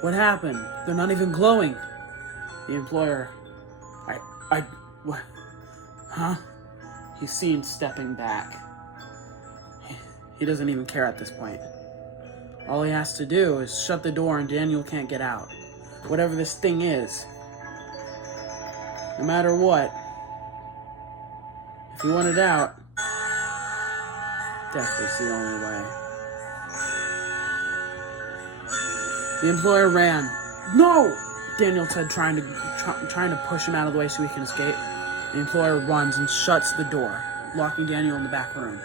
What happened? They're not even glowing. The Employer... what? Huh? He's seen stepping back. He doesn't even care at this point. All he has to do is shut the door and Daniel can't get out. Whatever this thing is. No matter what. If he wanted out, death was the only way. The Employer ran. No! Daniel said, trying to push him out of the way so he can escape. The Employer runs and shuts the door, locking Daniel in the back room.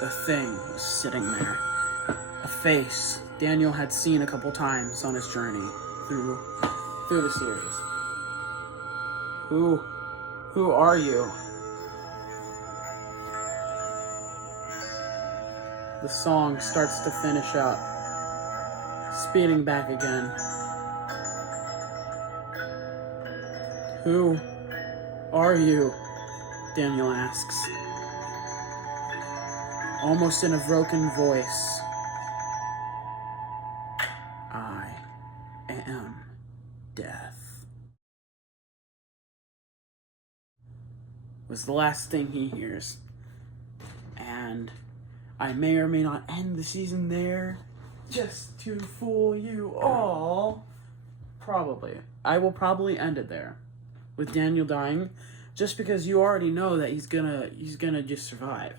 The thing was sitting there. A face Daniel had seen a couple times on his journey through the series. Who are you? The song starts to finish up, speeding back again. Who are you? Daniel asks. Almost in a broken voice. I am death. Was the last thing he hears. And I may or may not end the season there, just to fool you all. Probably. I will probably end it there, with Daniel dying, just because you already know that he's gonna just survive.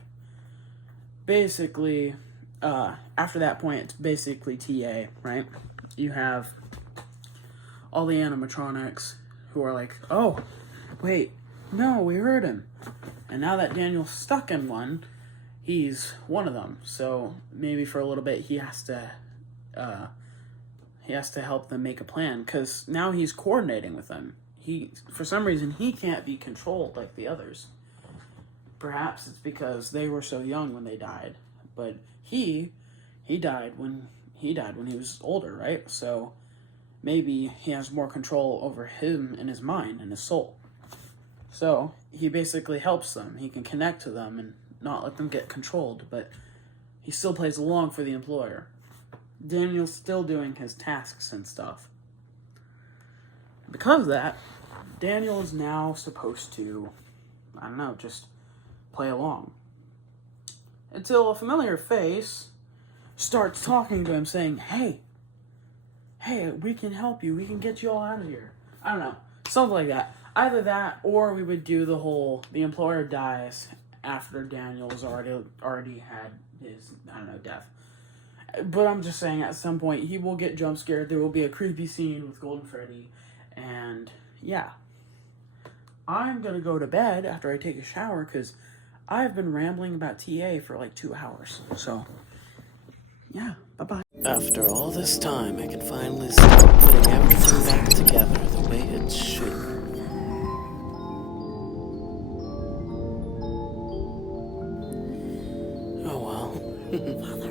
Basically, after that point, it's basically TA, right? You have all the animatronics who are like, oh, wait, no, we heard him. And now that Daniel's stuck in one, he's one of them. So maybe for a little bit he has to He has to help them make a plan, because now he's coordinating with them. For some reason, he can't be controlled like the others. Perhaps it's because they were so young when they died, but he died when he was older, right? So maybe he has more control over him and his mind and his soul. So he basically helps them. He can connect to them and not let them get controlled, but he still plays along for the employer. Daniel's still doing his tasks and stuff. Because of that, Daniel is now supposed to, I don't know, just play along. Until a familiar face starts talking to him saying, hey, we can help you. We can get you all out of here. I don't know. Something like that. Either that, or we would do the employer dies after Daniel's already had his, I don't know, death. But I'm just saying, at some point, he will get jump scared. There will be a creepy scene with Golden Freddy. And, yeah. I'm going to go to bed after I take a shower, because I've been rambling about TA for like 2 hours. So, yeah. Bye-bye. After all this time, I can finally start putting everything back together the way it should. Oh, well. Father.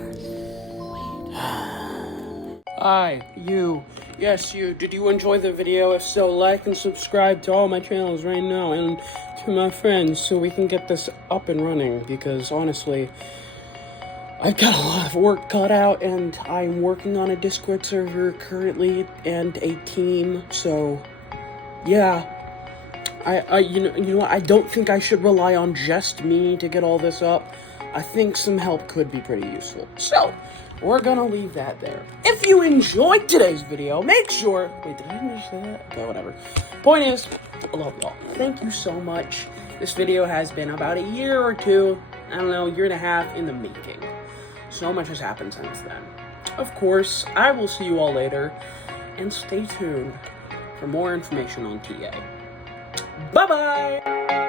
Hi, you. Yes, you. Did you enjoy the video? If so, like and subscribe to all my channels right now and to my friends so we can get this up and running, because honestly, I've got a lot of work cut out and I'm working on a Discord server currently and a team, so yeah. You know what? I don't think I should rely on just me to get all this up. I think some help could be pretty useful. So, we're gonna leave that there. If you enjoyed today's video, make sure... Wait, did I just say that? Okay, whatever. Point is, I love y'all. Thank you so much. This video has been about a year or two, I don't know, year and a half in the making. So much has happened since then. Of course, I will see you all later, and stay tuned for more information on TA. Bye-bye!